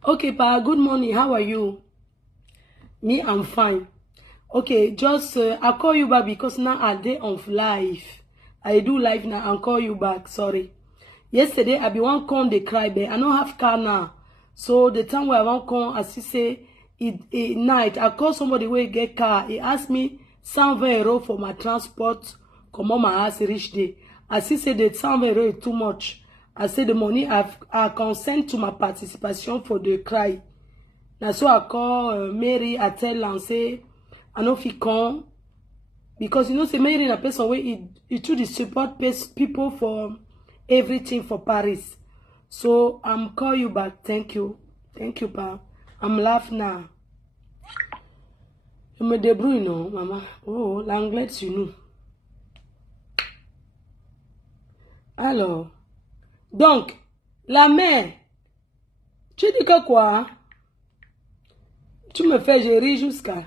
Okay, Pa, good morning. How are you? Me, I'm fine. Okay, just I'll call you back because now I'm day of live. I do live now. I'll call you back. Sorry. Yesterday, I be one con they cry, but I don't have car now. So the time where I want con, as you say, it night, I call somebody where get car. He asked me 120 euros for my transport. Come on, my house reach day. As he said that 120 euros is too much. I said the money I consent to my participation for the cry. Now so I call Mary. I tell her and say I know if he come because you know say Mary in a person where it truly support people for everything for Paris. So I'm call you back. Thank you, Pa. I'm laughing now. Je me débrouille non, maman. Oh, l'anglais tu nous. Alors, donc, la mère, tu dis que quoi? Tu me fais gérer jusqu'à...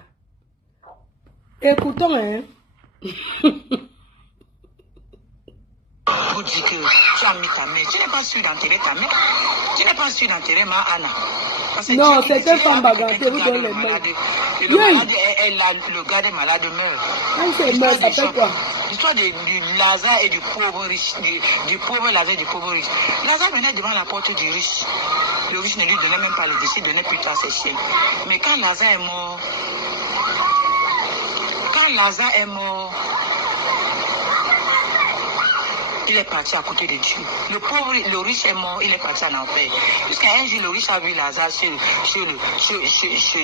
Écoutons, hein. Vous dites que tu as mis ta mère. Tu n'es pas sûr d'enterrer ta mère. Tu n'es pas sûr d'enterrer ma Anna. Non, c'est que femme bagantée, vous donnez les mains. Le malade, le gars des malades meurt. Quand c'est meurt, ça fait quoi? L'histoire du Lazare et du pauvre riche, du pauvre Lazare et du pauvre riche. Lazare venait devant la porte du riche. Le riche ne lui donnait même pas les décès, il donnait plutôt à ses chiens. Mais quand Lazare est mort, il est parti à côté de Dieu. Le pauvre, le riche est mort, il est parti en enfer. Jusqu'à un jour, le riche a vu Lazare chez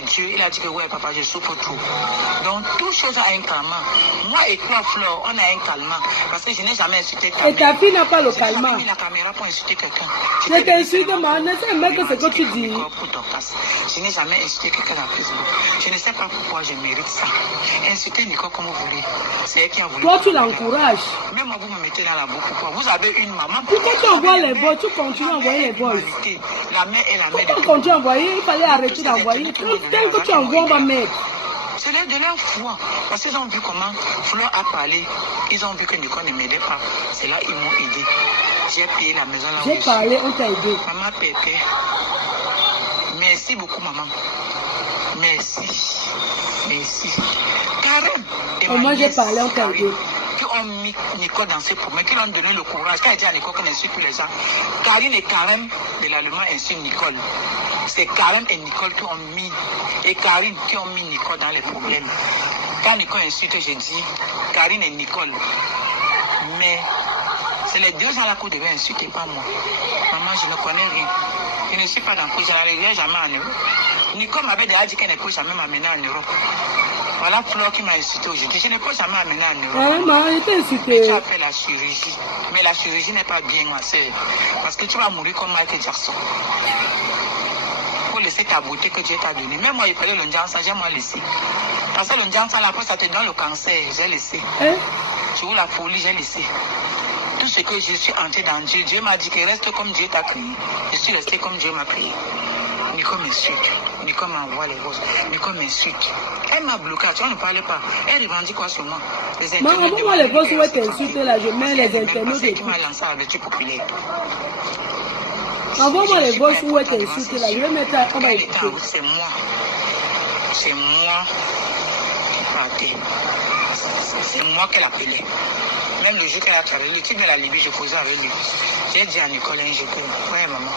Dieu. Il a dit que ouais, papa, je souffre trop. Donc, toute chose a un calmant. Moi et toi, Flore, on a un calmant. Parce que je n'ai jamais insulté ta mère. Et ta fille n'a pas le calmant. Je n'ai pas mis la caméra pour insulter quelqu'un. Je t'ai insulté, mais ne sais même que c'est que tu dis. Je n'ai jamais insulté quelqu'un dans Facebook. Je ne sais pas pourquoi je mérite ça. Insulter Nicole comme vous voulez. C'est elle qui a voulu. Toi, tu l'encourages. Même moi, vous me mettez dans la boucle. Vous avez une maman. Pourquoi tu envoies les voix? Tu continues à envoyer les voix. La mère est la mère. Pourquoi tu continues à envoyer? Il fallait arrêter d'envoyer. Tant que tu envoies, on va mettre. C'est de leur foi. Parce qu'ils ont vu comment Fleur a parlé. Ils ont vu que Nicole ne m'aidait pas. C'est là ils m'ont aidé. J'ai payé la maison là. J'ai parlé, on t'a aidé. Maman Pépé. Merci beaucoup, maman. Merci. Karen. Moi j'ai parlé, on t'a aidé. Qui ont mis Nicole dans ses problèmes, qui lui ont donné le courage. Quand elle dit à Nicole qu'on insulte tous les gens, Karine et Karen de l'Allemand insultent Nicole. C'est Karen et Nicole qui ont mis, et Karine qui ont mis Nicole dans les problèmes. Quand Nicole insulte, je dis Karine et Nicole. Mais c'est les deux gens là qu'on devait insulter, pas moi. Maman, je ne connais rien. Je ne suis pas dans le coup, je n'arriverai jamais en Europe. Nicole m'avait déjà dit qu'elle ne peut jamais m'amener en Europe. Voilà Flore qui m'a insulté aujourd'hui. Je ne peux jamais amener en Europe. Maman, je t'ai insulté. Tu as fait la chirurgie. Mais la chirurgie n'est pas bien, ma soeur. Parce que tu vas mourir comme Michael Jackson. Pour laisser ta beauté que Dieu t'a donnée. Même moi, il fallait le Ndjansa, j'ai moi laissé. Parce que le Ndjansa, là, après, ça te donne le cancer. J'ai laissé. Sur la folie, j'ai laissé. Tout ce que je suis entré dans Dieu, Dieu m'a dit que reste comme Dieu t'a créé. Je suis resté comme Dieu m'a créé. Nicole m'insulte. Nicole m'envoie les roses. Nicole m'insulte. Elle m'a bloqué. Tu vois, ne parlais pas. Elle revendique quoi sur moi? Maman, moi, les roses où elle t'insulte là, je mets les internautes et tout. Envoie-moi les roses où elle t'insulte là, je vais mettre à comment écouter. C'est moi. C'est moi qui partais. c'est moi qu'elle appelait. Même le jour qu'elle a travaillé, le type de la Libye, je causais avec lui. J'ai dit à Nicole un jour que, ouais maman,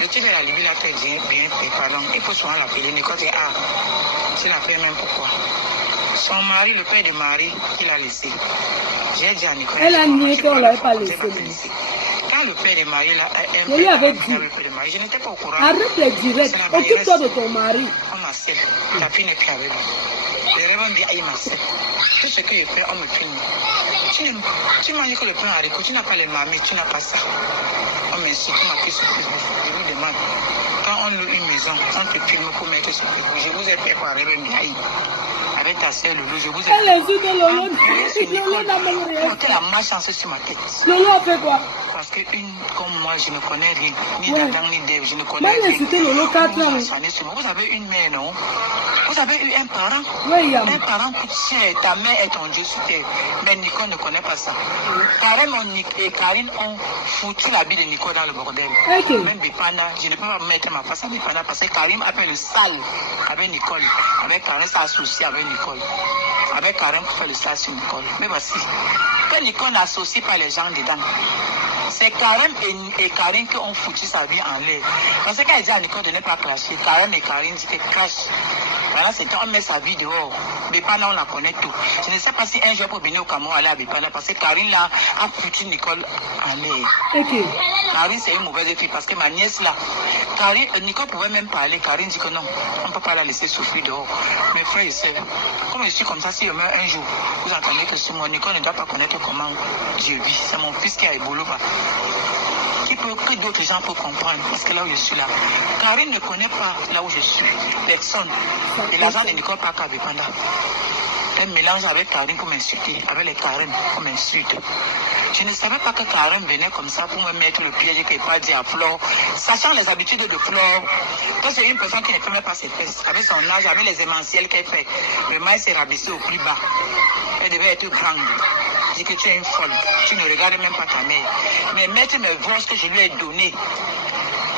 le type de la Libye l'a fait bien, pardon, il faut souvent l'appeler. Nicole dit, ah, tu l'appelles même pourquoi? Son mari, le père de Marie, il a laissé. J'ai dit à Nicole, elle a nié qu'on ne l'avait pas laissé. Quand le père de Marie, je lui avais dit, je n'étais pas au courant. Arrête les directs, occupe-toi de ton mari. On m'asselle, ta fille n'est plus avec moi. Les rêves dit, aïe, m'asselle. Tout ce que je fais, on me filme. Tu m'as dit que le pain haricot, tu n'as pas les mamies, tu n'as pas ça. On m'insulte, on m'a fait sur Facebook. Je vous demande, quand on loue une maison, on te filme pour mettre sur Facebook. Je vous ai fait quoi, rêve, aïe. Avec ta sœur Lolo, je vous ai fait. Elle insulte Lolo. Lolo n'a même rien. Portez la malchance sur ma tête. Lolo a fait quoi? Parce qu'une comme moi, je ne connais rien. Ni d'Adam, ni d'Ève, je ne connais rien. Insulté Lolo 4 ans. Vous avez une mère, non? Vous avez eu un parent? Oui, un parent coûte cher. Ta mère est ton Dieu sur terre. Mais Nicole ne connaît pas ça. Karen et Karine ont foutu la vie de Nicole dans le bordel. Okay. Même Bipana, je ne peux pas mettre ma face à Bipana parce que Karine a fait le sale avec Nicole. Avec Karine, s'est associé avec Nicole. Avec Karine pour faire le sale sur Nicole. Mais voici, que Nicole n'associe pas les gens dedans. C'est Karen et Karine qui ont foutu sa vie en l'air. Parce qu'elle dit à Nicole de ne pas cracher. Karen et Karine disent que crache. Voilà, c'est on met sa vie dehors. Bipana, on la connaît tout. Je ne sais pas si un jour pour venir au Cameroun aller à Bipana parce que Karine là a foutu Nicole en l'air. Okay. Karine, c'est une mauvaise fille parce que ma nièce là, Nicole pouvait même parler. Karine dit que non, on ne peut pas la laisser souffrir dehors. Mes frères et sœurs, comme je suis comme ça, si je meurs un jour, vous entendez que c'est moi, Nicole ne doit pas connaître comment Dieu vit. C'est mon fils qui a évolué. Que d'autres gens peuvent comprendre parce que là où je suis là, Karine ne connaît pas là où je suis, personne. Et l'argent de Nicole pas qu'à Bipanda. Elle mélange avec Karine pour m'insulter, avec les Karine pour m'insulter. Je ne savais pas que Karine venait comme ça pour me mettre le piège qu'elle pas dit à Flore, sachant les habitudes de Flore. Quand c'est une personne qui ne fait même pas ses fesses, avec son âge, avec les émentiels qu'elle fait, le maïs s'est rabaissé au plus bas. Elle devait être grande. Je dis que tu es une folle, tu ne regardes même pas ta mère. Mais mettre mes vrosses que je lui ai données,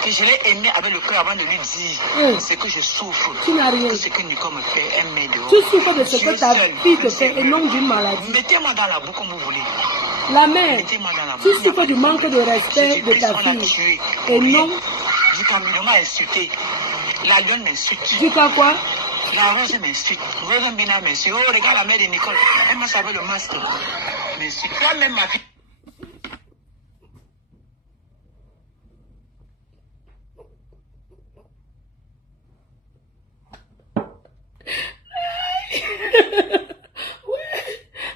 que je l'ai aimé avec le cœur avant de lui dire ce que je souffre. Tu n'as rien. Ce que Nicole me fait, elle m'aide. Tu souffres de ce que ta fille te fait et non d'une maladie. Mettez-moi dans la boue comme vous voulez. La mère, tu souffres du manque de respect de ta fille et non. Du Cameroun m'a insulté. La lionne m'insulte. Du cas quoi? La rose m'insulte. Rose Mbina m'insulte. Oh, regarde la mère de Nicole. Elle m'a servi le masque. M'insulte. Toi-même, ma fille.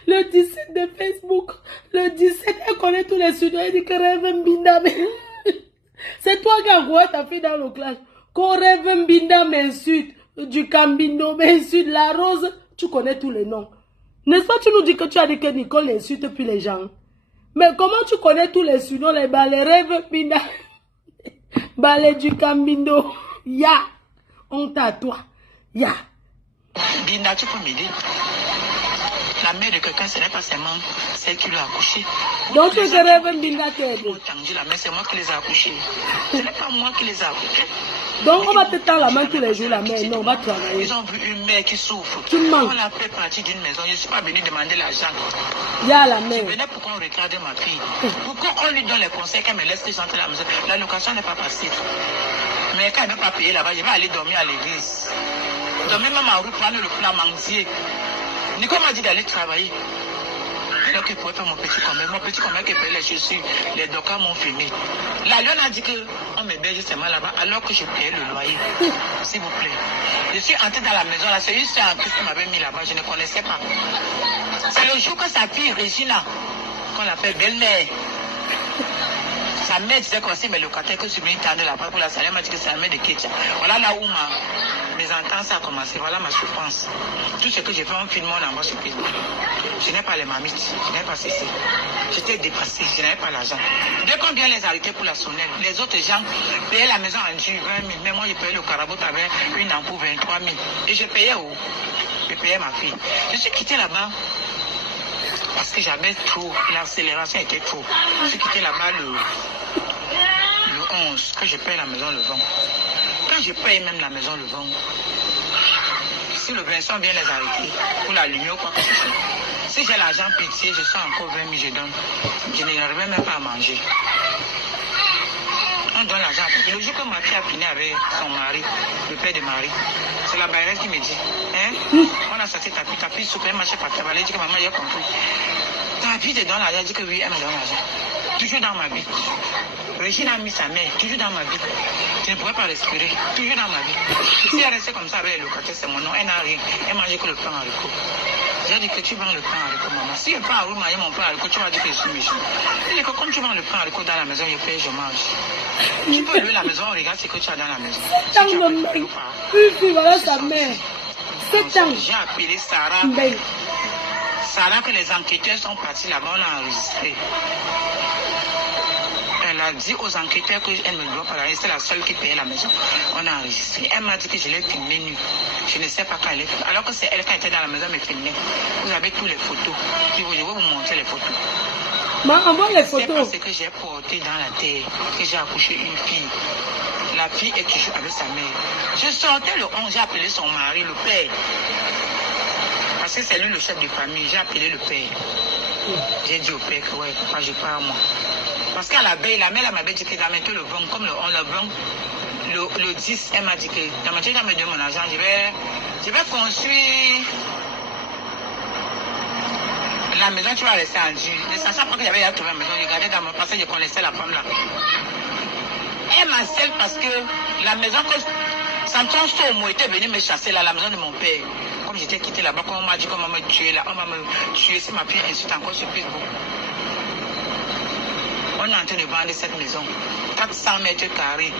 Le 17 de Facebook, le 17, elle connaît tous les studios, elle dit que Rêve Mbinda. C'est toi qui as envoyé ta fille dans le clash. Qu'on Rêve Mbinda m'insulte, du Cambindo m'insulte, la Rose, tu connais tous les noms. N'est-ce pas, tu nous dis que tu as dit que Nicole insulte puis les gens. Mais comment tu connais tous les studios, les Rêve Mbinda, balais du Cambindo, ya, honte à toi, ya. Binda, tu peux m'aider? La mère de quelqu'un, ce n'est pas seulement celle qui l'a accouché. Donc, tu rêves Binda t'aider. C'est moi qui les ai accouchés. Ce n'est pas moi qui les ai accouchés. Donc, on va te tendre la main tous les jours, la mère. Non, on va travailler. Ils ont vu une mère qui souffre. Tu manques. On a fait partie d'une maison. Je ne suis pas venu demander l'argent. Il y a la mère. Je venais pour qu'on regarde ma fille. Pourquoi on lui donne les conseils qu'elle me laisse que j'entre à la maison? La location n'est pas facile. Mais quand elle ne veut pas payer là-bas, je vais aller dormir à l'église. Dormir même en route, prendre le flamandier. Nicole m'a dit d'aller travailler. Alors qu'il pouvait faire mon petit commerce. Mon petit commerce qui paye les chaussures, les documents m'ont filmé. La lionne a dit qu'on m'héberge seulement là-bas alors que je payais le loyer. S'il vous plaît. Je suis entrée dans la maison là. C'est juste un truc qui m'avait mis là-bas. Je ne connaissais pas. C'est le jour que sa fille, Regina, qu'on l'appelle belle-mère. Sa mère disait qu'on sait mes locataires que je suis venu tendre là-bas pour la salle. Elle m'a dit que c'est la mère de Ketcha. Voilà là où mes ententes a commencé. Voilà ma souffrance. Tout ce que j'ai fait en film, on envoie sur Facebook. Je n'ai pas les mamites, je n'ai pas ceci. J'étais dépassée, je n'avais pas l'argent. Dès qu'on vient les arrêter pour la sonnette, les autres gens payaient la maison en Dieu 20 000. Mais moi, je payais le carabot avec une ampoule 23 000. Et je payais où? Je payais ma fille. Je suis quittée là-bas. Parce que j'avais trop, l'accélération était trop. Je suis quitté là-bas le 11, que je paye la maison le 20. Quand je paye même la maison le 20, Si le Vincent vient les arrêter pour la lumière ou quoi que ce soit. Si j'ai l'argent pitié, je sors encore 20 000, je donne. Je n'arrive même pas à manger. On donne l'argent. Le jour que ma fille a fini avec son mari, le père de Marie, c'est la bailleuse qui me dit, hein, on a sorti ta fille soupe, elle marchait par terre, elle dit que maman, il a compris. Ta fille te donne l'argent, elle dit que oui, elle me donne l'argent. Toujours dans ma vie. Régine a mis sa mère, toujours dans ma vie. Je ne pourrais pas respirer, toujours dans ma vie. Si elle restait comme ça avec les locataires, c'est mon nom, elle n'a rien. Elle mangeait que le pain haricot. J'ai dit que tu vends le pain haricot, maman. Si le pain haricot m'a mon pain haricot, tu vas dire que je suis méchant. Il dit que comme tu vends le pain haricot dans la maison, je paye, je mange. Tu peux louer la maison, regarde ce que tu as dans la maison. Si voilà sa mère. J'ai appelé Sarah. Sarah, que les enquêteurs sont partis là-bas, on a enregistré. Elle a dit aux enquêteurs qu'elle ne doit pas la laisser, c'est la seule qui payait la maison. On a enregistré. Elle m'a dit que je l'ai filmée nue. Je ne sais pas quand elle est filmée. Alors que c'est elle qui était dans la maison me filmer. Vous avez toutes les photos. Je vais vous montrer les photos. Envoie les photos. C'est ce que j'ai porté dans la terre, que j'ai accouché une fille. La fille est toujours avec sa mère. Je sortais le 11, j'ai appelé son mari, le père. Parce que c'est lui le chef de famille, j'ai appelé le père. J'ai dit au père que ouais, papa, je pars moi. Parce qu'à la veille, la mère m'avait dit que dans le 20, comme le 11, le 10, elle m'a dit que dans ma tête, elle me donne mon argent, je vais construire la maison, tu vas rester en Dieu. C'est ça, chaque fois que j'avais trouvé la maison, je regardais dans mon passé, je connaissais la femme là. Elle m'a scellé parce que la maison que Santon Somo était venu me chasser là, la maison de mon père. Comme j'étais quitté là-bas, quand on m'a dit qu'on va me tuer là, on va me tuer, si ma fille insulte encore sur Facebook. On est en train de vendre cette maison, 400 mètres carrés.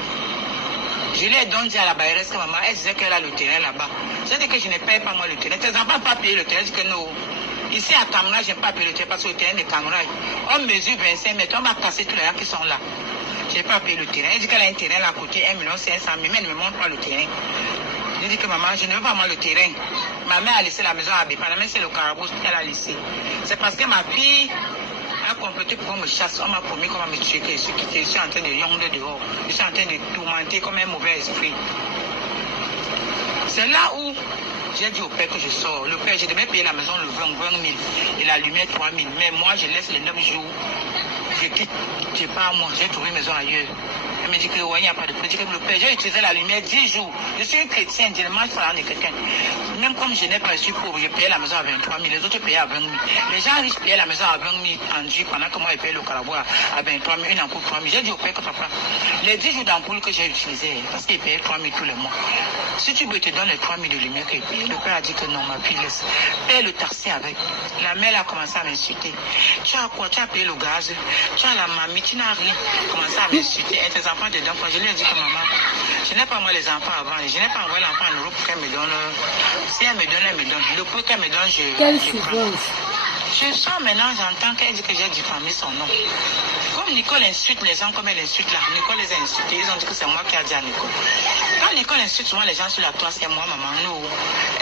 Je lui ai donc dit à la bailleuse que maman, elle disait qu'elle a le terrain là-bas. J'ai dit que je ne paye pas moi le terrain. Tes enfants n'ont pas payé le terrain. Je dis que non. Ici à Kamra, je n'ai pas payé le terrain parce que le terrain de Kamra, on mesure 25 mètres, on va casser tous les gens qui sont là. Je n'ai pas payé le terrain. Elle dit qu'elle a un terrain là à côté, 1 500 000, mais elle ne me montre pas le terrain. Je dis que maman, je ne veux pas moi le terrain. Ma mère a laissé la maison à Bépa, la mère c'est le carabou qu'elle a laissé. C'est parce que ma fille a complété pour qu'on me chasse. On m'a promis qu'on va me tuer, que je suis en train de yonder dehors. Je suis en train de tourmenter comme un mauvais esprit. C'est là où j'ai dit au père que je sors. Le père, je devais payer la maison le 20 000 et la lumière 3 000. Mais moi, je laisse les 9 jours. Je quitte, je pars moi, j'ai trouvé une maison ailleurs. Elle me dit que ouais, il n'y a pas de prix. Je dis que le père, j'ai utilisé la lumière 10 jours. Je suis un chrétien, je ne mange pas de quelqu'un. Même comme je n'ai pas reçu pauvre, je payais la maison à 23 000, les autres payaient à 20 000. Les gens riches payaient la maison à 20 000 en Dieu pendant que moi je payais le carabois à 23 000, une ampoule 3 000. J'ai dit au père que papa, les 10 jours d'ampoule que j'ai utilisés, parce qu'il payait 3 000 tous les mois. Si tu veux, te donne les 3 000 de lumière qu'il paye. Le père a dit que non, ma fille laisse. Paye le taxi avec. La mère a commencé à m'insulter. Tu as quoi? Tu as payé le gaz? Tu as la mamie? Tu n'as rien. Commencé à m'insulter. Et tes enfants dedans, je lui ai dit que maman, je n'ai pas moi les enfants avant. Je n'ai pas envoyé l'enfant en Europe pour qu'elle me donne. Si elle me donne, elle me donne. Le peu qu'elle me donne, je prends. Je sens maintenant, j'entends qu'elle dit que j'ai diffamé son nom. Comme Nicole insulte les gens comme elle insulte là, Nicole les a insultés, ils ont dit que c'est moi qui ai dit à Nicole. Quand Nicole insulte souvent les gens sur la toile, c'est moi, maman, nous.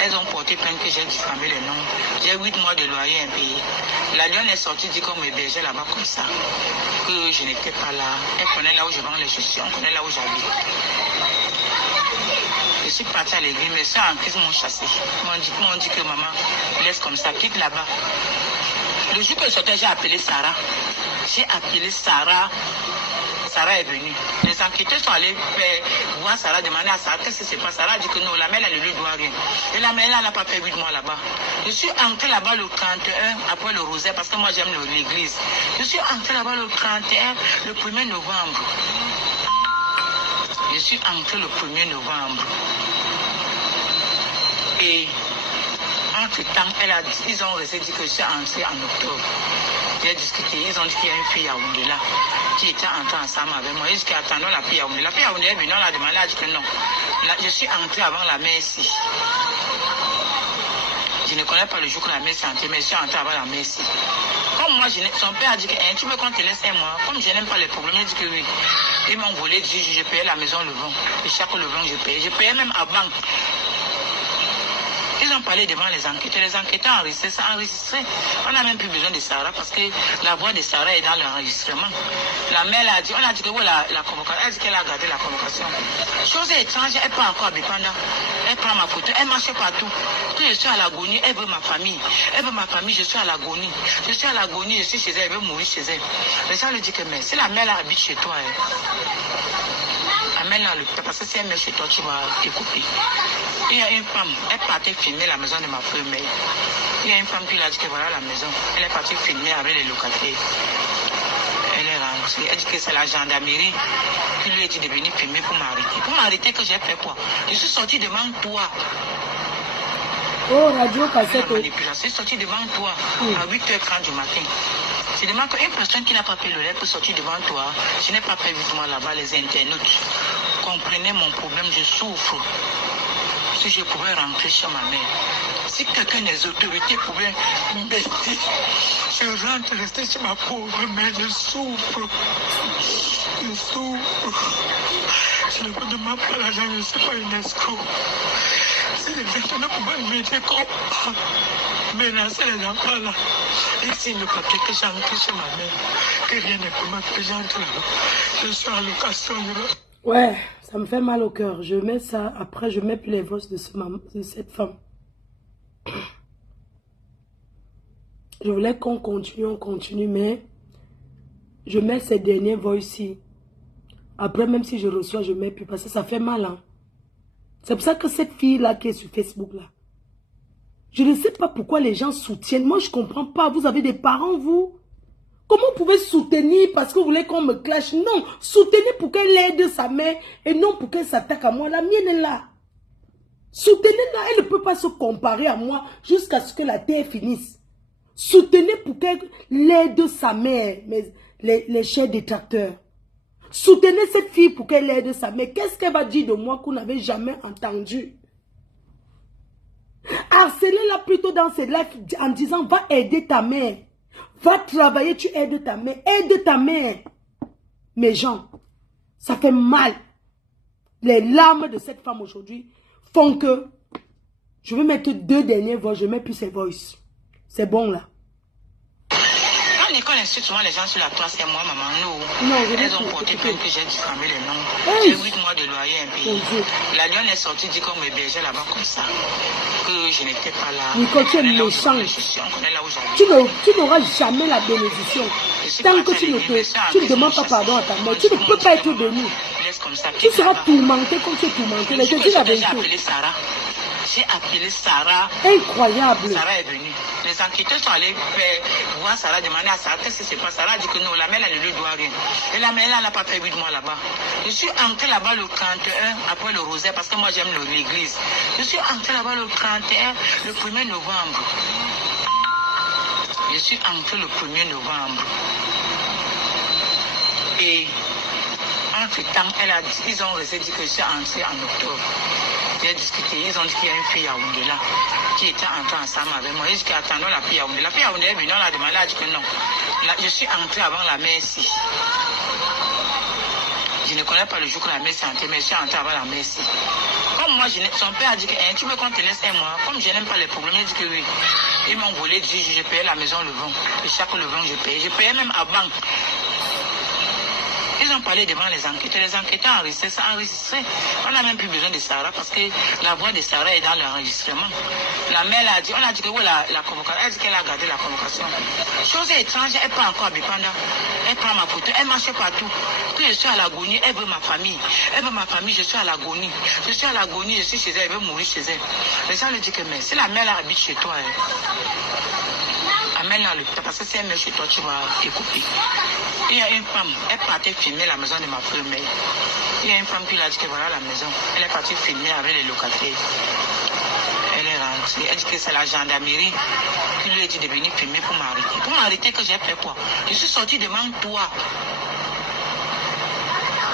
Elles ont porté plainte que j'ai diffamé les noms. J'ai 8 mois de loyer impayé. La lionne est sortie, dit qu'on m'hébergeait là-bas comme ça. Que je n'étais pas là. Elle connaît là où je vends les chaussures, on connaît là où j'habite. Je suis partie à l'église, mes soeurs en crise m'ont chassé. Ils m'ont dit que maman, laisse comme ça, quitte là-bas. Le jour que je sortais, j'ai appelé Sarah. J'ai appelé Sarah. Sarah est venue. Les enquêteurs sont allés voir Sarah, demander à Sarah qu'est-ce qui se passe. Sarah a dit que non, la mère, elle ne lui doit rien. Et la mère, elle n'a pas fait 8 mois là-bas. Je suis entrée là-bas le 31, après le rosaire, parce que moi j'aime l'église. Je suis entrée là-bas le 31, le 1er novembre. Je suis entrée le 1er novembre. Et entre-temps, ils ont resté dit que je suis entrée en octobre. J'ai discuté, ils ont dit qu'il y a une fille à Oundé là, qui était entrée ensemble avec moi. Ils disent qu'attendons la fille à Oundé. La fille à Oundé est venue, on l'a demandé, elle a dit que non. Là, je suis entrée avant la mère ici. Je ne connais pas le jour que la mère s'est entrée, mais je suis entrée avant la mère ici. Comme moi, son père a dit que tu veux qu'on te laisse un mois. Comme je n'aime pas les problèmes, il dit que oui. Ils m'ont volé 10 jours, je payais la maison le vent. Et chaque le vent, je payais. Je payais même avant. Ils Ils ont parlé devant les enquêteurs. Les enquêteurs enregistré ça, enregistré. On n'a même plus besoin de Sarah parce que la voix de Sarah est dans l'enregistrement. La mère a dit, on a dit que oui, la convocation, elle a dit qu'elle a gardé la convocation. Chose étrange, elle part encore à Bipanda. Elle prend ma photo, elle marche partout. Quand je suis à l'agonie, elle veut ma famille. Elle veut ma famille, je suis à l'agonie. Je suis à l'agonie, je suis chez elle, elle veut mourir chez elle. Les gens lui disent que mais si la mère habite chez toi, amène-la parce que si elle met chez toi, tu vas t'écouper. Il y a une femme, elle partait filmer la maison de ma première. Il y a une femme qui lui a dit que voilà la maison. Elle est partie filmer avec les locataires. Elle est rentrée. Elle dit que c'est la gendarmerie qui lui a dit de venir filmer pour m'arrêter. Pour m'arrêter, que j'ai fait quoi? Je suis sortie devant toi. Oh, radio cassette. Je suis sortie devant toi à 8h30 du matin. C'est demande qu'une personne qui n'a pas payé le lait peut sortir devant toi. Je n'ai pas fait vivement là-bas les internautes. Comprenez mon problème, je souffre. Si je pouvais rentrer chez ma mère, si quelqu'un des autorités pouvait m'aider, je rentre rester chez ma pauvre mère, je souffre. Je souffre. Je ne vous demande pas l'argent, je ne suis pas une escroc. Si les internautes pouvaient m'aider comme menacer les enfants là. Et s'il ne pas que j'entre chez ma mère, que rien ne peut m'appeler, j'entre là-bas. Je suis en location. Ouais, ça me fait mal au cœur. Je mets ça, après je mets plus les voix de cette femme. Je voulais qu'on continue, on continue, mais je mets ces dernières voix ici. Après, même si je reçois, je mets plus parce que ça fait mal. Hein. C'est pour ça que cette fille-là qui est sur Facebook, là, je ne sais pas pourquoi les gens soutiennent. Moi, je ne comprends pas. Vous avez des parents, vous? Comment vous pouvez soutenir parce que vous voulez qu'on me clash? Non, soutenez pour qu'elle aide sa mère et non pour qu'elle s'attaque à moi. La mienne est là. Soutenez-la, elle ne peut pas se comparer à moi jusqu'à ce que la terre finisse. Soutenez pour qu'elle aide sa mère, les chers détracteurs. Soutenez cette fille pour qu'elle aide sa mère. Qu'est-ce qu'elle va dire de moi qu'on n'avait jamais entendu? Harcelez-la plutôt dans ses lives en disant va aider ta mère. Va travailler, tu aides ta mère. Aide ta mère. Mes gens, ça fait mal. Les larmes de cette femme aujourd'hui font que je vais mettre 2 dernières voix, je ne mets plus ses voices. C'est bon là. Quand l'école insulte souvent les gens sur la toile, c'est moi, maman, nous. Non, elles ont porté plainte que j'ai diffamé les noms. J'ai 8 mois de loyer impayé. La lionne est sortie, dit qu'on m'hébergeait là-bas comme ça. Que je n'étais pas là. Nicole, tu es méchant. Tu n'auras jamais la bénédiction. Tant que tu ne demandes pas pardon à ta mère, tu ne peux pas être béni. Tu seras tourmenté comme tu es tourmenté. Mais je dis la vérité. J'ai appelé Sarah. Incroyable. Sarah est venue. Les enquêteurs sont allés voir Sarah, demander à Sarah qu'est-ce qui se passe. Sarah a dit que non, la mère, elle ne lui doit rien. Et la mère, elle n'a pas fait 8 mois là-bas. Je suis entrée là-bas le 31 après le rosaire parce que moi j'aime l'église. Je suis entrée là-bas le 31, le 1er novembre. Je suis entrée le 1er novembre. Et entre-temps, ils ont resté dit que je suis entrée en octobre. J'ai discuté, ils ont dit qu'il y a une fille à Yaoundé là qui était entrée ensemble avec moi. Ils disent qu'attendons la fille à Yaoundé. La fille à Yaoundé est venue, on l'a demandé, elle a dit que non. Là, je suis entrée avant la Merci. Je ne connais pas le jour que la Merci est entrée, mais je suis entrée avant la Merci. Comme moi, son père a dit que tu veux qu'on te laisse un mois. Comme je n'aime pas les problèmes, il dit que oui. Ils m'ont volé, je payais la maison le vent. Et chaque le vent, je payais. Je payais même avant. Ils ont parlé devant les enquêteurs. Les enquêteurs ont enregistré ça, enregistré. On n'a même plus besoin de Sarah parce que la voix de Sarah est dans l'enregistrement. La mère a dit, on a dit que oui, la convocation, elle a dit qu'elle a gardé la convocation. Chose étrange, elle part encore à Bipanda. Elle prend ma photo, elle marche partout. Quand je suis à l'agonie, elle veut ma famille. Elle veut ma famille, je suis à l'agonie. Je suis à l'agonie, je suis chez elle, elle veut mourir chez elle. Les gens lui disent que mais si la mère habite chez toi, amène-la parce que si elle met chez toi, tu vas t'écouper. Il y a une femme, elle partait filmer la maison de ma première. Il y a une femme qui lui a dit que voilà la maison. Elle est partie filmer avec les locataires. Elle est rentrée. Elle dit que c'est la gendarmerie qui lui a dit de venir filmer pour m'arrêter. Pour m'arrêter, que j'ai fait quoi? Je suis sortie devant toi.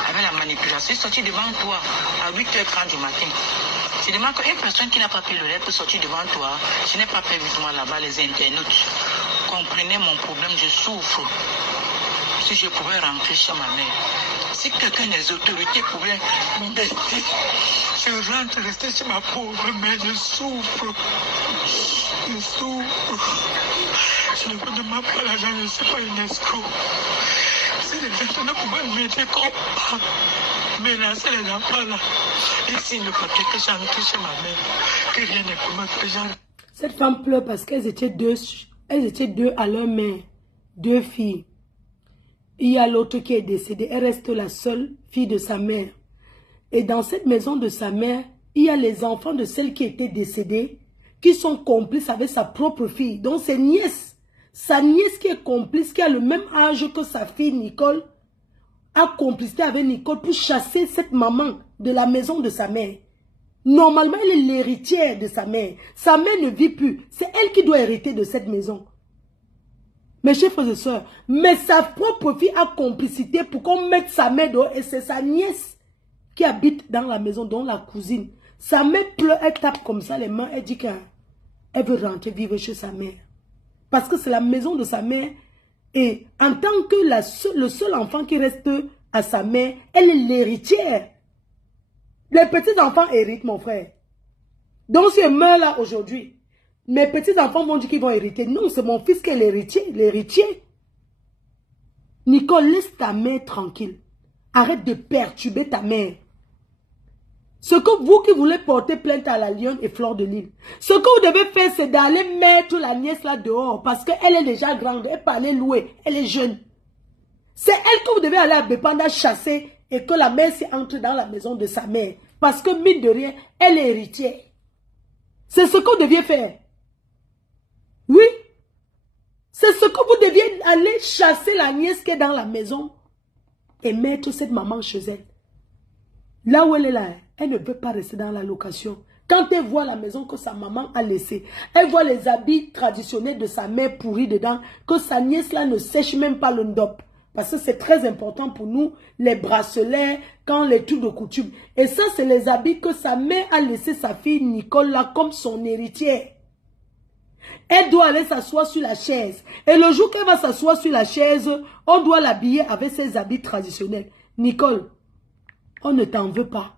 Avec la manipulation, je suis sortie devant toi à 8h30 du matin. Je demande qu'une personne qui n'a pas payé le lait peut sortir devant toi. Je n'ai pas fait vivement là-bas les internautes. Comprenez mon problème, je souffre. Si je pouvais rentrer chez ma mère, si quelqu'un des autorités pouvait m'aider, je rentre rester chez ma pauvre mère, je souffre. Je souffre. Je ne peux demande pas l'argent, je ne suis pas une escroc. Si les gens ne pouvaient m'aider comme ça, menacer les enfants là, et s'ils ne faisaient que chanter chez ma mère, que rien ne peut me faire. Cette femme pleure parce qu'elles étaient deux à leur mère, deux filles. Il y a l'autre qui est décédée, elle reste la seule fille de sa mère. Et dans cette maison de sa mère, il y a les enfants de celle qui était décédée, qui sont complices avec sa propre fille. Donc ses nièces, sa nièce qui est complice, qui a le même âge que sa fille Nicole, a complicité avec Nicole pour chasser cette maman de la maison de sa mère. Normalement, elle est l'héritière de sa mère. Sa mère ne vit plus. C'est elle qui doit hériter de cette maison. Mes chers frères et sœurs, mais sa propre fille a complicité pour qu'on mette sa mère dehors. Et c'est sa nièce qui habite dans la maison, dont la cousine. Sa mère pleure, elle tape comme ça les mains. Elle dit qu'elle veut rentrer vivre chez sa mère. Parce que c'est la maison de sa mère. Et en tant que le seul enfant qui reste à sa mère, elle est l'héritière. Les petits-enfants héritent, mon frère. Donc si elle meurt là aujourd'hui, mes petits-enfants vont dire qu'ils vont hériter. Non, c'est mon fils qui est l'héritier. Nicole, laisse ta mère tranquille. Arrête de perturber ta mère. Ce que vous qui voulez porter plainte à la Lionne et Fleur de Lys, ce que vous devez faire, c'est d'aller mettre la nièce là dehors. Parce qu'elle est déjà grande, elle peut aller louer, elle est jeune. C'est elle que vous devez aller à Bépanda chasser et que la mère s'y entre dans la maison de sa mère. Parce que, mine de rien, elle est héritière. C'est ce que vous deviez faire. Oui. C'est ce que vous deviez aller chasser la nièce qui est dans la maison et mettre cette maman chez elle. Là où elle est là, elle ne veut pas rester dans la location. Quand elle voit la maison que sa maman a laissée, elle voit les habits traditionnels de sa mère pourris dedans, que sa nièce là ne sèche même pas le ndop. Parce que c'est très important pour nous, les bracelets, quand les trucs de coutume. Et ça, c'est les habits que sa mère a laissé sa fille Nicole là comme son héritière. Elle doit aller s'asseoir sur la chaise. Et le jour qu'elle va s'asseoir sur la chaise, on doit l'habiller avec ses habits traditionnels. Nicole, on ne t'en veut pas.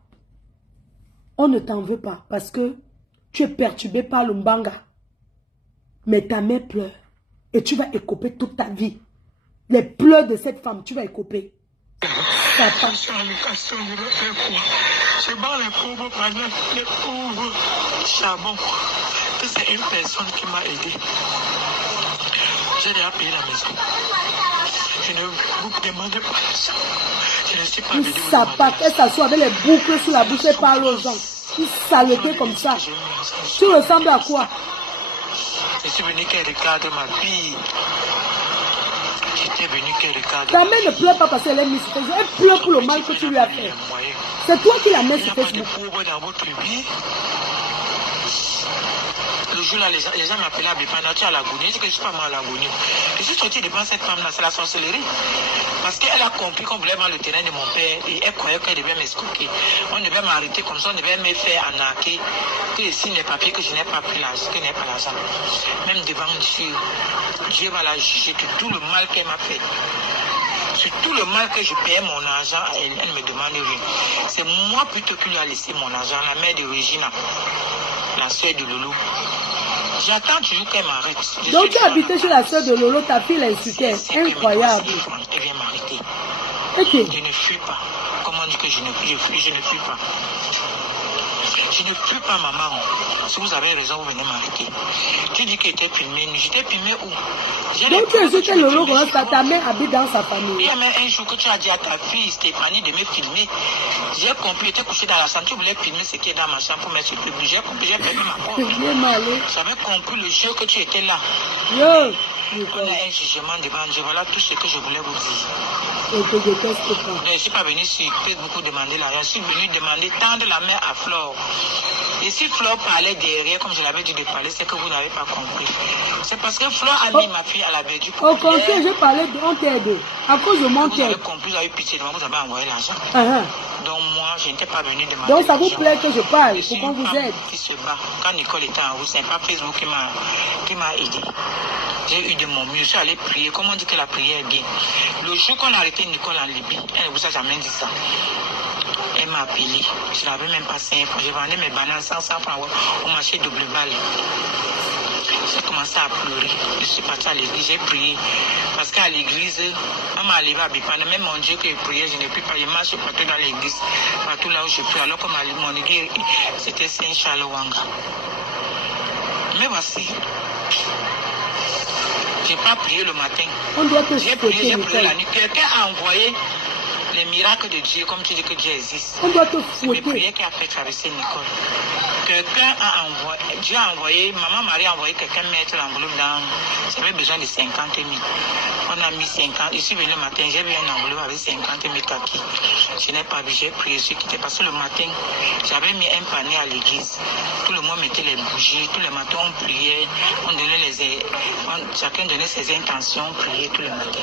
On ne t'en veut pas parce que tu es perturbé par le mbanga. Mais ta mère pleure. Et tu vas écoper toute ta vie. Les pleurs de cette femme, tu vas écoper. Je suis en location, je vais faire quoi? Je bats les pauvres pendant les pauvres charbon. Que c'est une personne qui m'a aidé. J'ai déjà payé la maison. Je ne vous demande pas ça. Je ne suis pas venu vous demander. Elle s'assoit avec les boucles sur la bouche et parle aux gens. Une saleté comme ça. Tu ressembles à quoi? Je suis venu qu'elle regarde ma vie. J'étais venu qu'elle regarde. Ta mère ne pleure pas parce qu'elle est mise sur Facebook. Elle pleure pour le mal que tu lui as fait. C'est toi qui la mets sur Facebook. Il n'y a pas de pauvres dans votre vie. Le jour là, les gens m'appelaient à Bépanda, tu es à l'agonie. Je dis que je ne suis pas moi à l'agonie. Je suis sorti devant cette femme-là, c'est la sorcellerie. Parce qu'elle a compris qu'on voulait voir le terrain de mon père et elle croyait qu'elle devait m'escroquer. On devait m'arrêter comme ça, on devait me faire arnaquer. Que je signe les papiers que je n'ai pas pris l'argent, que je n'ai pas l'argent. Même devant Dieu, Dieu va la juger de tout le mal qu'elle m'a fait. Sur tout le mal que je payais mon argent à elle, elle ne me demande rien. C'est moi plutôt qui lui a laissé mon argent, la mère de Regina, la soeur de Lolo. J'attends toujours qu'elle m'arrête. Donc tu habitais chez la soeur de Lolo, ta fille l'insultait. Incroyable. Elle vient m'arrêter. Okay. Je ne fuis pas. Comment dire que je ne fuis pas? Je ne fuis pas, maman. Si vous avez raison, vous venez m'arrêter. Tu dis que tu étais filmé. J'étais filmé où? Donc tu insultais Lolo, ta mère habite dans sa famille. Il y a même un jour que tu as dit à ta fille Stéphanie de me filmer. J'ai compris, j'étais couché dans la chambre. Tu voulais filmer ce qui est dans ma chambre pour mettre sur le public. J'ai compris, j'ai perdu ma porte. J'avais compris le jeu que tu étais là. Yo. Il y a un jugement devant Dieu. Voilà tout ce que je voulais vous dire. Je te déteste pas. Je ne suis pas venu sur Facebook demander l'argent. Je suis venu demander tendre la main à Flore. Et si Flore parlait derrière, comme je l'avais dit de parler, c'est que vous n'avez pas compris. C'est parce que Flore a mis ma fille à la verdu. Au contraire, j'ai parlé, on t'aide. À cause de mon Vous avez cœur. compris, vous avez pitié de moi, vous avez envoyé l'argent. Donc moi, je n'étais pas venu demander. Donc ça vous plaît que je parle Je suis pour qu'on une vous femme aide. qui se bat. Quand Nicole était en route, c'est pas Facebook qui m'a aidé. J'ai eu de mon mieux. Je suis allé prier. Comment on dit que la prière est bien? Le jour qu'on a arrêté Nicole en Libye, elle ne vous a jamais dit ça. Elle m'a appelé. Je n'avais même pas 5 francs. J'ai vendu mes bananes 100 francs au marché double balle. J'ai commencé à pleurer. Je suis partie à l'église, j'ai prié. Parce qu'à l'église, on m'a arrivé à Bipane. Même mon Dieu que je priais, je ne puis pas. Je marche partout dans l'église, partout là où je prie. Alors que mon église, c'était Saint-Charles Wanga. Mais voici, je n'ai pas prié le matin. On doit te J'ai prié fouetter, la nuit. Quelqu'un a envoyé les miracles de Dieu, comme tu dis que Dieu existe. On doit te C'est mes fouetter. prières qui a fait traverser Nicole. Quelqu'un a envoyé, Dieu a envoyé, Maman Marie a envoyé quelqu'un mettre l'enveloppe dans. J'avais besoin de 50 000. On a mis 50. Je suis venu le matin, j'ai vu une enveloppe avec 50 000 kaki. Je n'ai pas vu, j'ai prié, je suis quitté. Parce que le matin, j'avais mis un panier à l'église. Tout le monde mettait les bougies. Tous les matins, on priait. On donnait chacun donnait ses intentions, on priait tout le matin.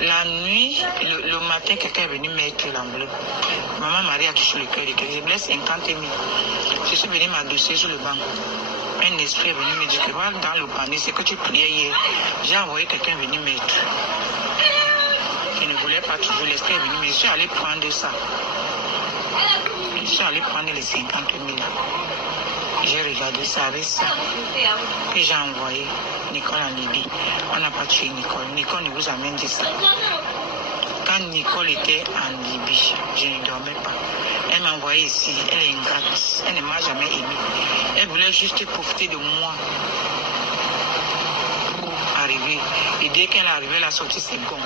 La nuit, le matin, quelqu'un est venu mettre l'enveloppe. Maman Marie a touché le cœur de quelqu'un. J'ai blessé 50 000. Je suis venu m'adosser sur le banc. Un esprit est venu me dire que voilà dans le panier, c'est que tu priais hier. J'ai envoyé quelqu'un venir mettre. Je ne voulais pas toujours. L'esprit est venu, mais je suis allé prendre ça. Je suis allé prendre les 50 000. J'ai regardé ça avec ça. Et j'ai envoyé Nicole en Libye. On n'a pas tué Nicole. Nicole ne vous a même dit ça. Quand Nicole était en Libye, je ne dormais pas. Elle m'a envoyé ici. Elle est ingrate. Elle ne m'a jamais aimée. Elle voulait juste profiter de moi pour arriver. Et dès qu'elle est arrivée, elle a sorti ses gants.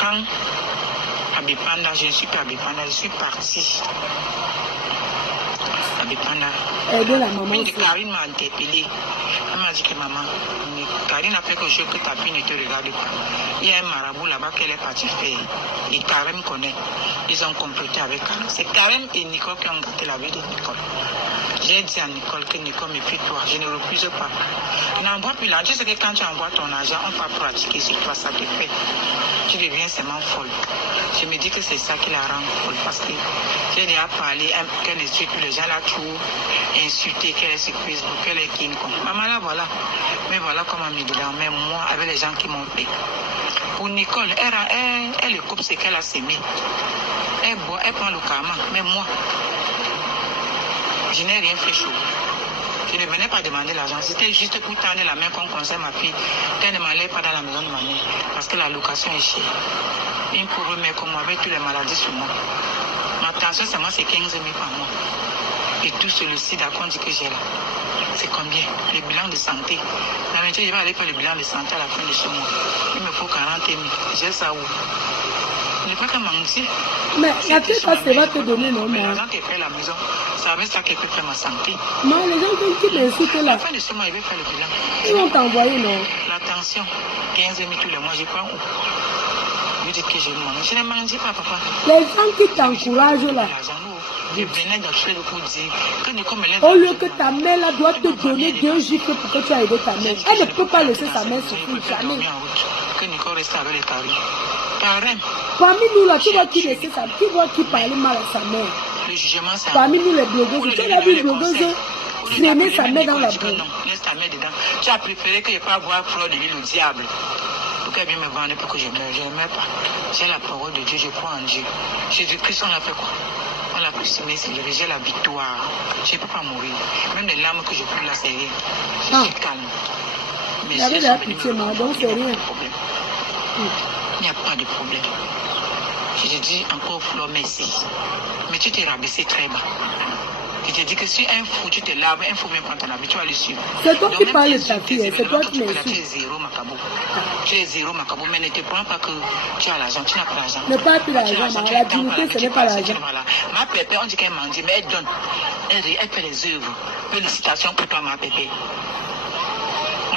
Quand à Bipanda, je ne suis pas à Bipanda, je suis partie à Bipanda. Aider la maman. Une de Karine m'a interpellée. Elle m'a dit que maman, Karine a fait quelque chose que ta fille ne te regarde pas. Il y a un marabout là-bas qu'elle est partie faire. Et Karine connaît. Ils ont complété avec Karine. C'est Karine et Nicole qui ont gâté la vie de Nicole. J'ai dit à Nicole que Nicole me prie toi, je ne refuse pas. Tu n'envoies plus l'argent. Tu sais que quand tu envoies ton argent, on va pratiquer sur toi, ça te fait. Tu deviens seulement folle. Je me dis que c'est ça qui la rend folle parce que j'ai déjà parlé qu'elle ne suit plus les gens là tout insulté, qu'elle est sur Facebook, qu'elle est King Kong. Maman là voilà. Mais voilà comment me dit là, même moi avec les gens qui m'ont fait. Pour Nicole, elle coupe ce qu'elle a sémé. Elle boit, elle prend le karma. Mais moi, je n'ai rien fait chaud. Je ne venais pas demander l'argent. C'était juste pour tendre la main qu'on conseille ma fille qu'elle ne m'allait pas dans la maison de ma mère. Parce que la location est chère. Une pauvre mère comme moi avec toutes les maladies sur moi. Ma tension, c'est moi, c'est 15 000 par mois. Et tout ce le sida qu'on dit que j'ai là. C'est combien? Le bilan de santé. La maintenant, je vais aller faire le bilan de santé à la fin de ce mois. Il me faut 40 000. J'ai ça où? Je ne peux pas mentir. Mais la tête, ça va te donner, non? Mais l'argent qui fait la maison, c'est avec ça qu'elle peut faire ma santé. Non, les gens qui m'insultent À là, la fin de ce mois, il va faire le bilan. ils vont t'envoyer, non? La tension, 15 000 tous les mois, je prends où? Vous dites que je mange. Je ne mange pas, papa. Les gens qui t'encouragent là, Je venais d'acheter le pour dire que Nicole me lève. au lieu que ta mère là doit te donner 2 gifles pour que tu aies aidé ta mère, elle ne peut pas laisser sa mère souffrir jamais. Que Nicole reste avec les caries. Carême. Parmi nous là, tu vois qui laisser sa, tu vois qui parle mal à sa mère. Le jugement, c'est Parmi nous les blogueuses, tu as vu les blogueuses traîner sa mère dans la boue. Non, laisse ta mère dedans. Tu as préféré que je ne pas voir fleur de l'île au diable. Pour qu'elle vienne me vendre pour que je meure. Je ne meurs pas. J'ai la parole de Dieu, je crois en Dieu. Jésus-Christ, on l'a fait quoi? On l'a plus aimé, c'est j'ai la victoire. Je ne peux pas mourir. Même les larmes que je prends là, c'est rien. Je suis calme. Mais Il y avait de la pitié, mais donc c'est rien. Il n'y a pas de problème. Je te dis encore, Flore, merci. Mais tu t'es rabaissé très bas. Je te dis que si un fou, tu te laves, un fou vient prendre ton habit, tu vas le suivre. C'est toi qui parles de ta fille, c'est toi qui m'insultes. Tu es zéro, Macabo. Tu es zéro, Macabo, mais ne te prends pas que tu as l'argent, tu n'as pas l'argent. Ne pas plus l'argent, la dignité, ce n'est pas l'argent. Ma pépé, on dit qu'elle mange, mais elle donne. Elle fait les œuvres. Félicitations pour toi, ma pépé.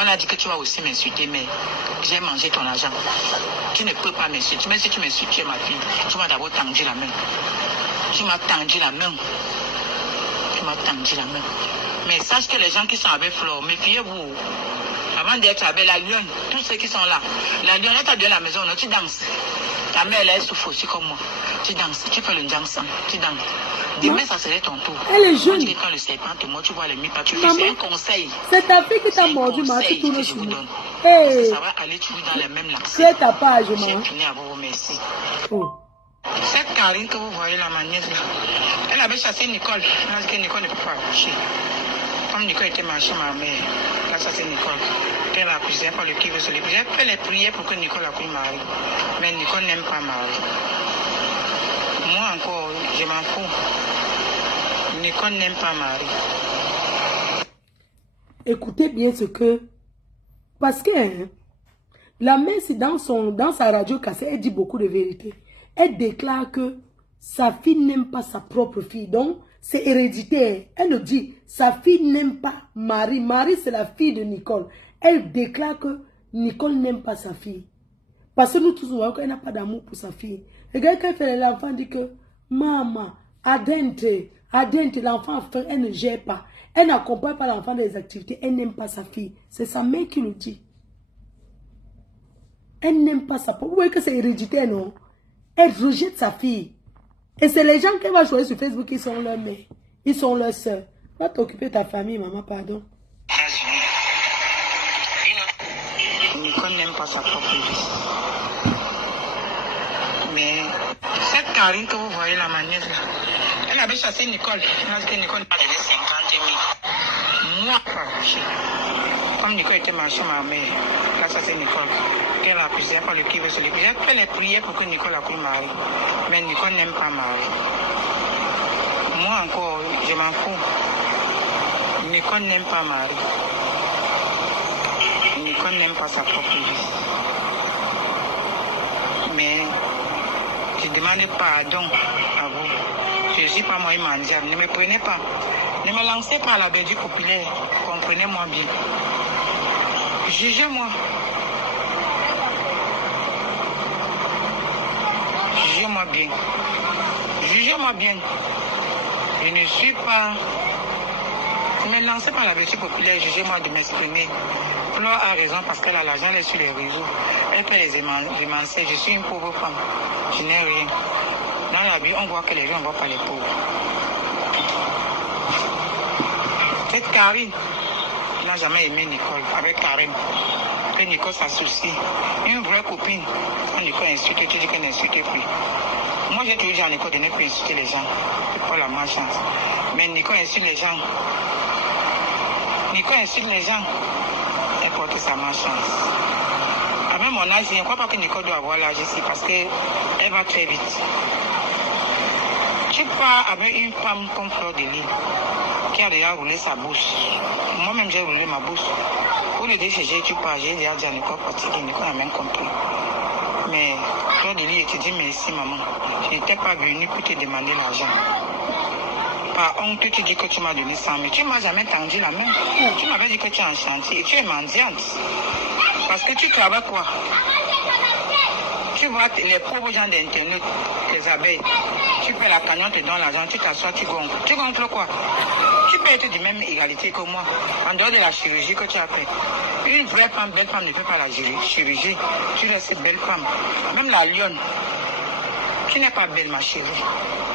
On a dit que tu vas aussi m'insulter, mais j'ai mangé ton argent. Tu ne peux pas m'insulter. Même si tu m'insultes, tu es ma fille. Tu m'as d'abord tendu la main. Tu m'as tendu la main. Tu m'as tendu la main. Mais sache que les gens qui sont avec Flore, méfiez-vous. Avant d'être à la lionne, tous ceux qui sont là, la lionne, elle t'a donné la maison, tu danses. Ta mère, elle souffre aussi comme moi. Tu danses, tu fais le dansant, tu danses. Demain, ça serait ton tour. Elle est jeune. Quand le serpent te mord, tu vois les mipas, tu fais un conseil. C'est ta fille qui t'a mordu, ma tu tournes sur moi. Ça va aller toujours dans les mêmes lacs. C'est ta page, maman. J'ai tourné à vous, merci. Oh. Cette Karine que vous voyez, la manière là, elle avait chassé Nicole. Elle a dit que Nicole ne peut pas accoucher. Comme Nicole était ma mère, elle a chassé Nicole. Elle a accouché, elle a le qui veut se l'épouse. J'ai fait les prières pour que Nicole accouche Marie. Mais Nicole n'aime pas Marie. Moi encore, je m'en fous. Nicole n'aime pas Marie. Écoutez bien ce que... Parce que la mère, dans sa radio cassée, elle dit beaucoup de vérité. Elle déclare que sa fille n'aime pas sa propre fille. Donc, c'est héréditaire. Elle le dit, sa fille n'aime pas Marie. Marie, c'est la fille de Nicole. Elle déclare que Nicole n'aime pas sa fille. Parce que nous tous, nous voyons qu'elle n'a pas d'amour pour sa fille. Et quelqu'un fait l'enfant dit que, maman, adente, l'enfant a faim, elle ne gère pas. Elle n'accompagne pas l'enfant dans les activités. Elle n'aime pas sa fille. C'est sa mère qui le dit. Elle n'aime pas sa propre. Vous voyez que c'est héréditaire, non? Elle rejette sa fille. Et c'est les gens qu'elle va choisir sur Facebook qui sont leurs mères. Ils sont leurs soeurs. Va t'occuper de ta famille, maman, pardon. Nicole n'aime pas sa propre vie. Mais cette Karine que vous voyez, la manière là, elle avait chassé Nicole. Elle a dit que Nicole n'a pas donné 50 000. Moi, pas accouché. Comme Nicole était ma mère, elle a chassé Nicole. Elle a accusé, elle a le qui veut se l'épouse. J'ai fait les prières pour que Nicole accouche Marie. Mais Nicole n'aime pas Marie. Moi encore, je m'en fous. Nicole n'aime pas Marie. Nicole n'aime pas sa propre vie. Mais je demande pardon à vous. Je ne suis pas moi immandiable. Ne me prenez pas. Ne me lancez pas à la Belgique populaire. Comprenez-moi bien. Jugez-moi. Jugez-moi bien. Jugez-moi bien. Je ne suis pas... Ne me lancez pas à la Belgique populaire. Jugez-moi de m'exprimer. Flore a raison parce qu'elle a l'argent, elle est sur les réseaux. Elle peut les émancer. Je suis une pauvre femme. Je n'ai rien. Dans la vie, on voit que les gens ne voient pas les pauvres. Cette Karine n'a jamais aimé Nicole. Avec Karine, que Nicole s'associe. Une vraie copine. Quand Nicole insulte, tu dis qu'elle n'insulte plus. Moi, j'ai toujours dit à Nicole de ne pas insulter les gens. C'est pas la malchance. Mais Nicole insulte les gens. Nicole insulte les gens. Elle porte sa malchance. À même mon âge, je ne crois pas que Nicole doit avoir l'âge ici parce qu'elle va très vite. Tu pars avec une femme comme Fleur de Lys qui a déjà roulé sa bouche. Moi-même, j'ai roulé ma bouche. Pour le DCG, tu pars, j'ai déjà dit à Nicole fatiguée. Nicole a même compris. Mais Fleur de Lys, je te dis merci, maman. Je n'étais pas venue pour te demander l'argent. Par honte, tu dis que tu m'as donné 100 000. Tu ne m'as jamais tendu la main. Tu m'avais dit que tu es en chantier et tu es mendiante. Parce que tu travailles quoi? Tu vois les pauvres gens d'Internet, les abeilles. Tu fais la cagnotte, tu donnes l'argent, tu t'assois, tu gonfles. Tu gonfles quoi? Tu peux être de même égalité que moi, en dehors de la chirurgie que tu as fait. Une vraie femme, belle femme ne fait pas la chirurgie. Tu restes belle femme. Même la lionne. Tu n'es pas belle, ma chérie.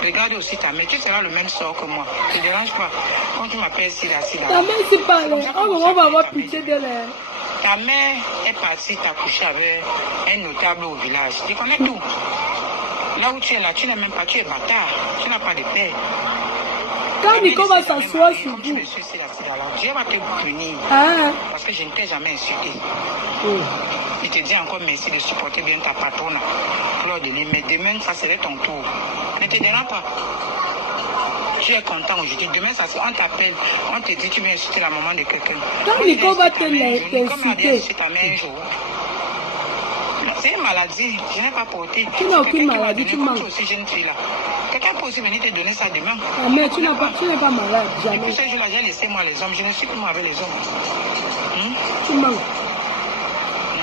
Regarde aussi ta mère, tu seras le même sort que moi. Ne te dérange pas. Quand tu m'appelles Sida. Ta mère, tu parles. On va avoir pitié de l'air. Ta mère est partie t'accoucher avec un notable au village. Tu connais tout. Là où tu es là, tu n'es même pas, tu es bâtard. Tu n'as pas de père. Quand Nico va s'asseoir sur vous, Dieu va te punir. Parce que je ne t'ai jamais insulté. Je te dis encore merci de supporter bien ta patronne, Fleur de Lys. Mais demain, ça serait ton tour. Ne te dérange pas. Tu es content aujourd'hui. Demain, on t'appelle, on te dit tu viens insulter la maman de quelqu'un. Quand Nico va t'insulter. C'est une maladie, je n'ai pas porté. Tu n'as aucune maladie, tu manques. Aussi jeune fille là. Quelqu'un peut aussi venir te donner ça demain. Mais tu n'es pas malade, jamais. Pour ce jour-là, j'ai laissé moi les hommes, je ne suis plus moi avec les hommes. Tu manques.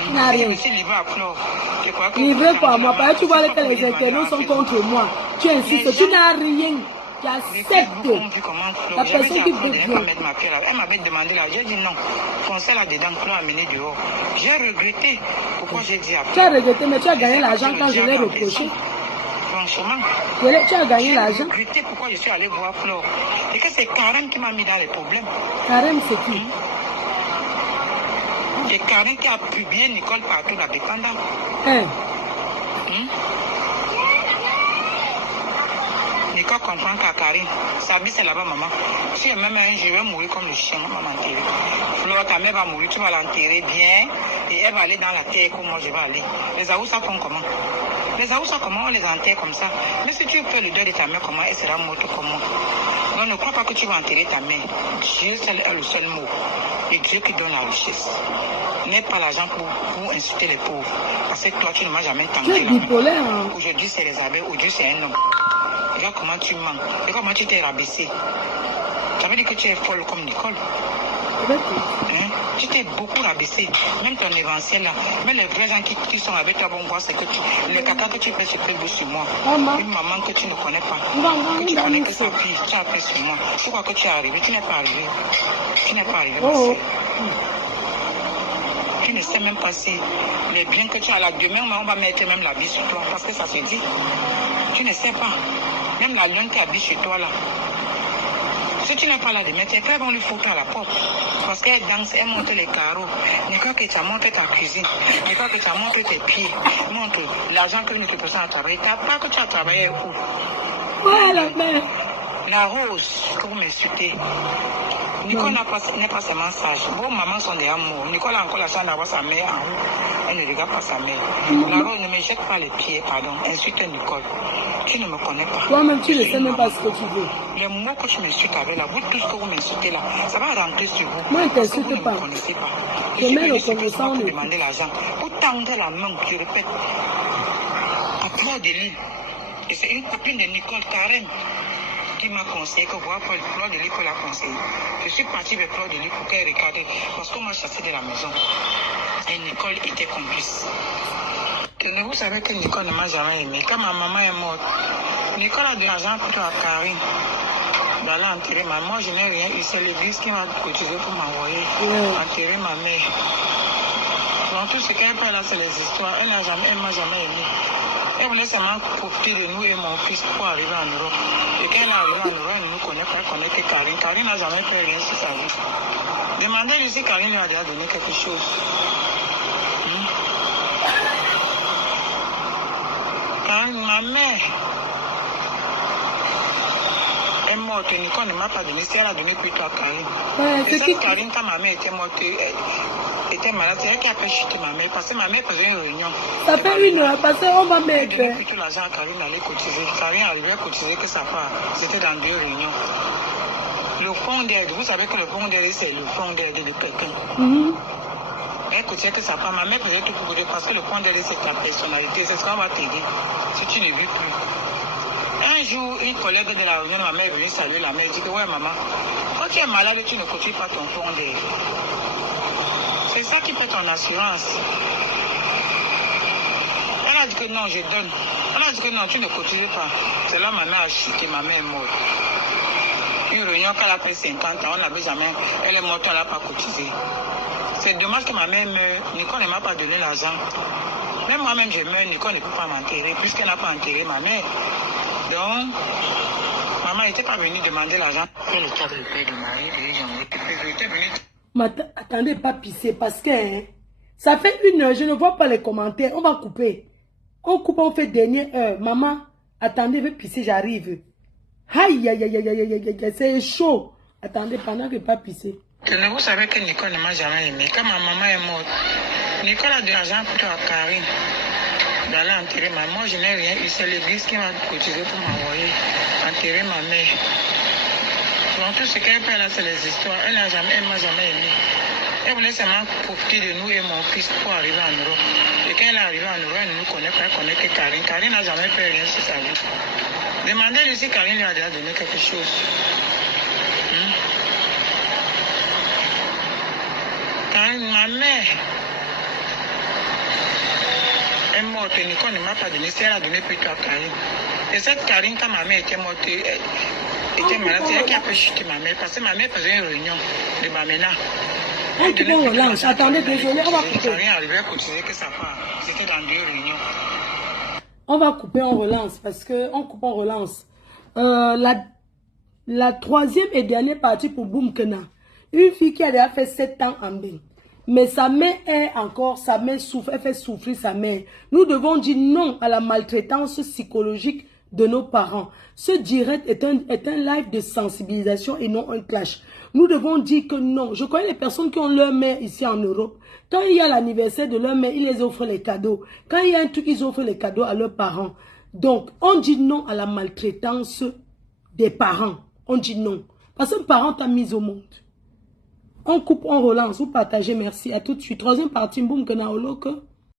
Tu n'as rien. Je suis livré à Flore. Livré par moi, parce que tu vois que les internautes sont contre moi. Tu insistes, tu n'as rien. J'accepte. La personne qui veut bien. Elle m'avait demandé là, j'ai dit non. Foncez là-dedans, Flo a mené dehors. J'ai regretté. Pourquoi j'ai dit après? Tu as regretté, mais tu as gagné l'argent quand je l'ai reproché. Franchement. Tu as gagné l'argent. J'ai regretté pourquoi je suis allé voir Flo. Et que c'est Karen qui m'a mis dans les problèmes. Karen, c'est qui? C'est Karen qui a publié Nicole partout là, dépendant. Nicole comprend qu'à Karine, sa vie c'est là-bas, maman. Si elle m'aime un jour, je vais mourir comme le chien, maman m'enterrer. Flore, ta mère va mourir, tu vas l'enterrer bien, et elle va aller dans la terre comme moi je vais aller. Les Aoussa font comment? Les Aoussa, comment on les enterre comme ça? Mais si tu fais le deuil de ta mère, comment elle sera morte comme moi? Donc ne crois pas que tu vas enterrer ta mère. Dieu, c'est le seul mot. Et Dieu qui donne la richesse. N'aie pas l'argent pour insulter les pauvres. Parce que toi, tu ne m'as jamais tenté. Tu es bipolaire. Hein? Aujourd'hui, c'est les abeilles. Aujourd'hui, c'est un homme. Regarde comment tu mens. Regarde comment tu t'es rabaissé. Ça veut dire que tu es folle comme Nicole. Hein? Tu t'es beaucoup rabaissé. Même ton événement là. Même les vrais gens qui sont avec toi vont voir ce que tu... Le caca que tu fais sur Facebook sur moi. Une maman que tu ne connais pas. Que tu connais que sa fille. Tu as fait sur moi. Pourquoi que tu es arrivé? Tu n'es pas arrivé. Tu n'es pas arrivé. Oh. Tu ne sais même pas si les biens que tu as là. Demain, on va mettre même la vie sur toi. Parce que ça se dit. Tu ne sais pas. Même la lionne qui habite chez toi là. Si tu n'es pas là demain, tes frères vont lui foutre à la porte. Parce qu'elle danse, elle monte les carreaux. Ne crois que tu as monté ta cuisine. Ne crois que tu as monté tes pieds. Montre l'argent que notre personne a travaillé. Tu n'as pas que tu as travaillé où? Voilà, mère. La rose, que vous m'insultez. Nicole n'est pas seulement sage. Vos mamans sont des amours. Nicole a encore la chance d'avoir sa mère en haut. Elle ne regarde pas sa mère. La rose, ne me jette pas les pieds, pardon. Insulte Nicole. Tu ne me connais pas. Toi-même, tu ne sais même pas ce que tu veux. Les mots que tu m'insultes avec là, vous tous que vous m'insultez là, ça va rentrer sur vous. Moi, je ne t'insulte pas. Vous ne me connaissez pas. Je mets le connaissant. Vous demandez l'argent. Vous tendez la main, je répète. À Fleur de Lys. Et c'est une copine de Nicole, Karen, qui m'a conseillé que voir Fleur de Lys peut la conseiller. Je suis partie vers Fleur de Lys pour qu'elle regarde, parce qu'on m'a chassé de la maison. Et Nicole était complice. Et vous savez que Nicole ne m'a jamais aimé. Quand ma maman est morte, Nicole a de l'argent plutôt à Karine d'aller enterrer ma mère. Moi, je n'ai rien eu. C'est l'église qui m'a cotisé pour m'envoyer enterrer ma mère. Donc, tout ce qu'elle fait là, c'est les histoires. Elle m'a jamais aimé. Elle voulait seulement profiter de nous et mon fils pour arriver en Europe. Et quand elle est arrivée en Europe, elle ne nous connaît pas, elle connaît que Karine. Karine n'a jamais fait rien sur sa vie. Demandez-lui si Karine lui a déjà donné quelque chose. Karine, ma mère est morte. Nicole ne m'a pas donné. Si elle a donné plutôt à Karine. Et cette Karine, quand ma mère était morte, était malade, c'est elle qui a fait chuter ma mère. Parce que ma mère faisait une réunion. Ça fait une heure, parce qu'on va mettre. Elle donnait plutôt l'argent à Karine d'aller cotiser. Karine arrivait à cotiser que sa part. C'était dans 2 réunions. Le fonds d'aide, vous savez que le fonds d'aide, c'est le fonds d'aide de quelqu'un. Elle cotisait que sa part. Ma mère faisait tout pour cotiser parce que le fonds d'aide, c'est ta personnalité. C'est ce qu'on va t'aider si tu ne vis plus. Un jour, une collègue de la réunion de ma mère est venue saluer la mère. Elle dit que ouais, maman, quand tu es malade, tu ne cotises pas ton fonds d'aide. C'est ça qui fait ton assurance. Elle a dit que non, je donne. Elle a dit que non, tu ne cotises pas. C'est là ma mère a chuté, ma mère est morte. Une réunion qu'elle a pris 50 ans, on n'avait jamais. Elle est morte, elle n'a pas cotisé. C'est dommage que ma mère meure. Nicole ne m'a pas donné l'argent. Même moi-même, je meurs, Nicole ne peut pas m'enterrer, puisqu'elle n'a pas enterré ma mère. Donc, maman n'était pas venue demander l'argent. Pour le cadre de paix du mari, je était venue. Attendez, pas pisser, parce que ça fait 1 heure, je ne vois pas les commentaires. On va couper. On coupe, on fait dernière heure. Maman, attendez, je vais pisser, j'arrive. Aïe, aïe, aïe, aïe, aïe, aïe, aïe, c'est chaud. Attendez, pendant que pas pisser. Vous savez que Nicole ne m'a jamais aimé. Quand ma maman est morte, Nicole a de l'argent plutôt à Karine d'aller enterrer ma mère. Moi, je n'ai rien eu. C'est l'église qui m'a cotisé pour m'envoyer enterrer ma mère. Donc, tout ce qu'elle fait là, c'est les histoires. Elle m'a jamais aimé. Elle voulait seulement profiter de nous et mon fils pour arriver en Europe. Et quand elle est arrivée en Europe, elle ne nous connaît pas, elle connaît que Karine. Karine n'a jamais fait rien sur sa vie. Demandez-lui si Karine lui a déjà donné quelque chose. Karine, ma mère est morte. Nicole ne m'a pas donné. Si elle a donné plutôt à Karine. Et cette Karine, quand ma mère était morte, était malade, c'est elle qui a fait chuter ma mère. Parce que ma mère faisait une réunion de Bamena. On relance. Attendez, désolé, on va couper. Rien arrivé à cotiser que ça part. C'était dans 2 réunions. On va couper, on relance. Parce que on coupe, on relance. La troisième et dernière partie pour Boumkena. Une fille qui a déjà fait 7 ans en bain. Mais sa mère est encore, sa mère souffre, elle fait souffrir sa mère. Nous devons dire non à la maltraitance psychologique de nos parents. Ce direct est un live de sensibilisation et non un clash. Nous devons dire que non. Je connais les personnes qui ont leur mère ici en Europe. Quand il y a l'anniversaire de leur mère, ils les offrent les cadeaux. Quand il y a un truc, ils offrent les cadeaux à leurs parents. Donc, on dit non à la maltraitance des parents. On dit non. Parce qu'un parent t'a mis au monde. On coupe, on relance, vous partagez, merci. À tout de suite. Troisième partie, boum, que na olo que.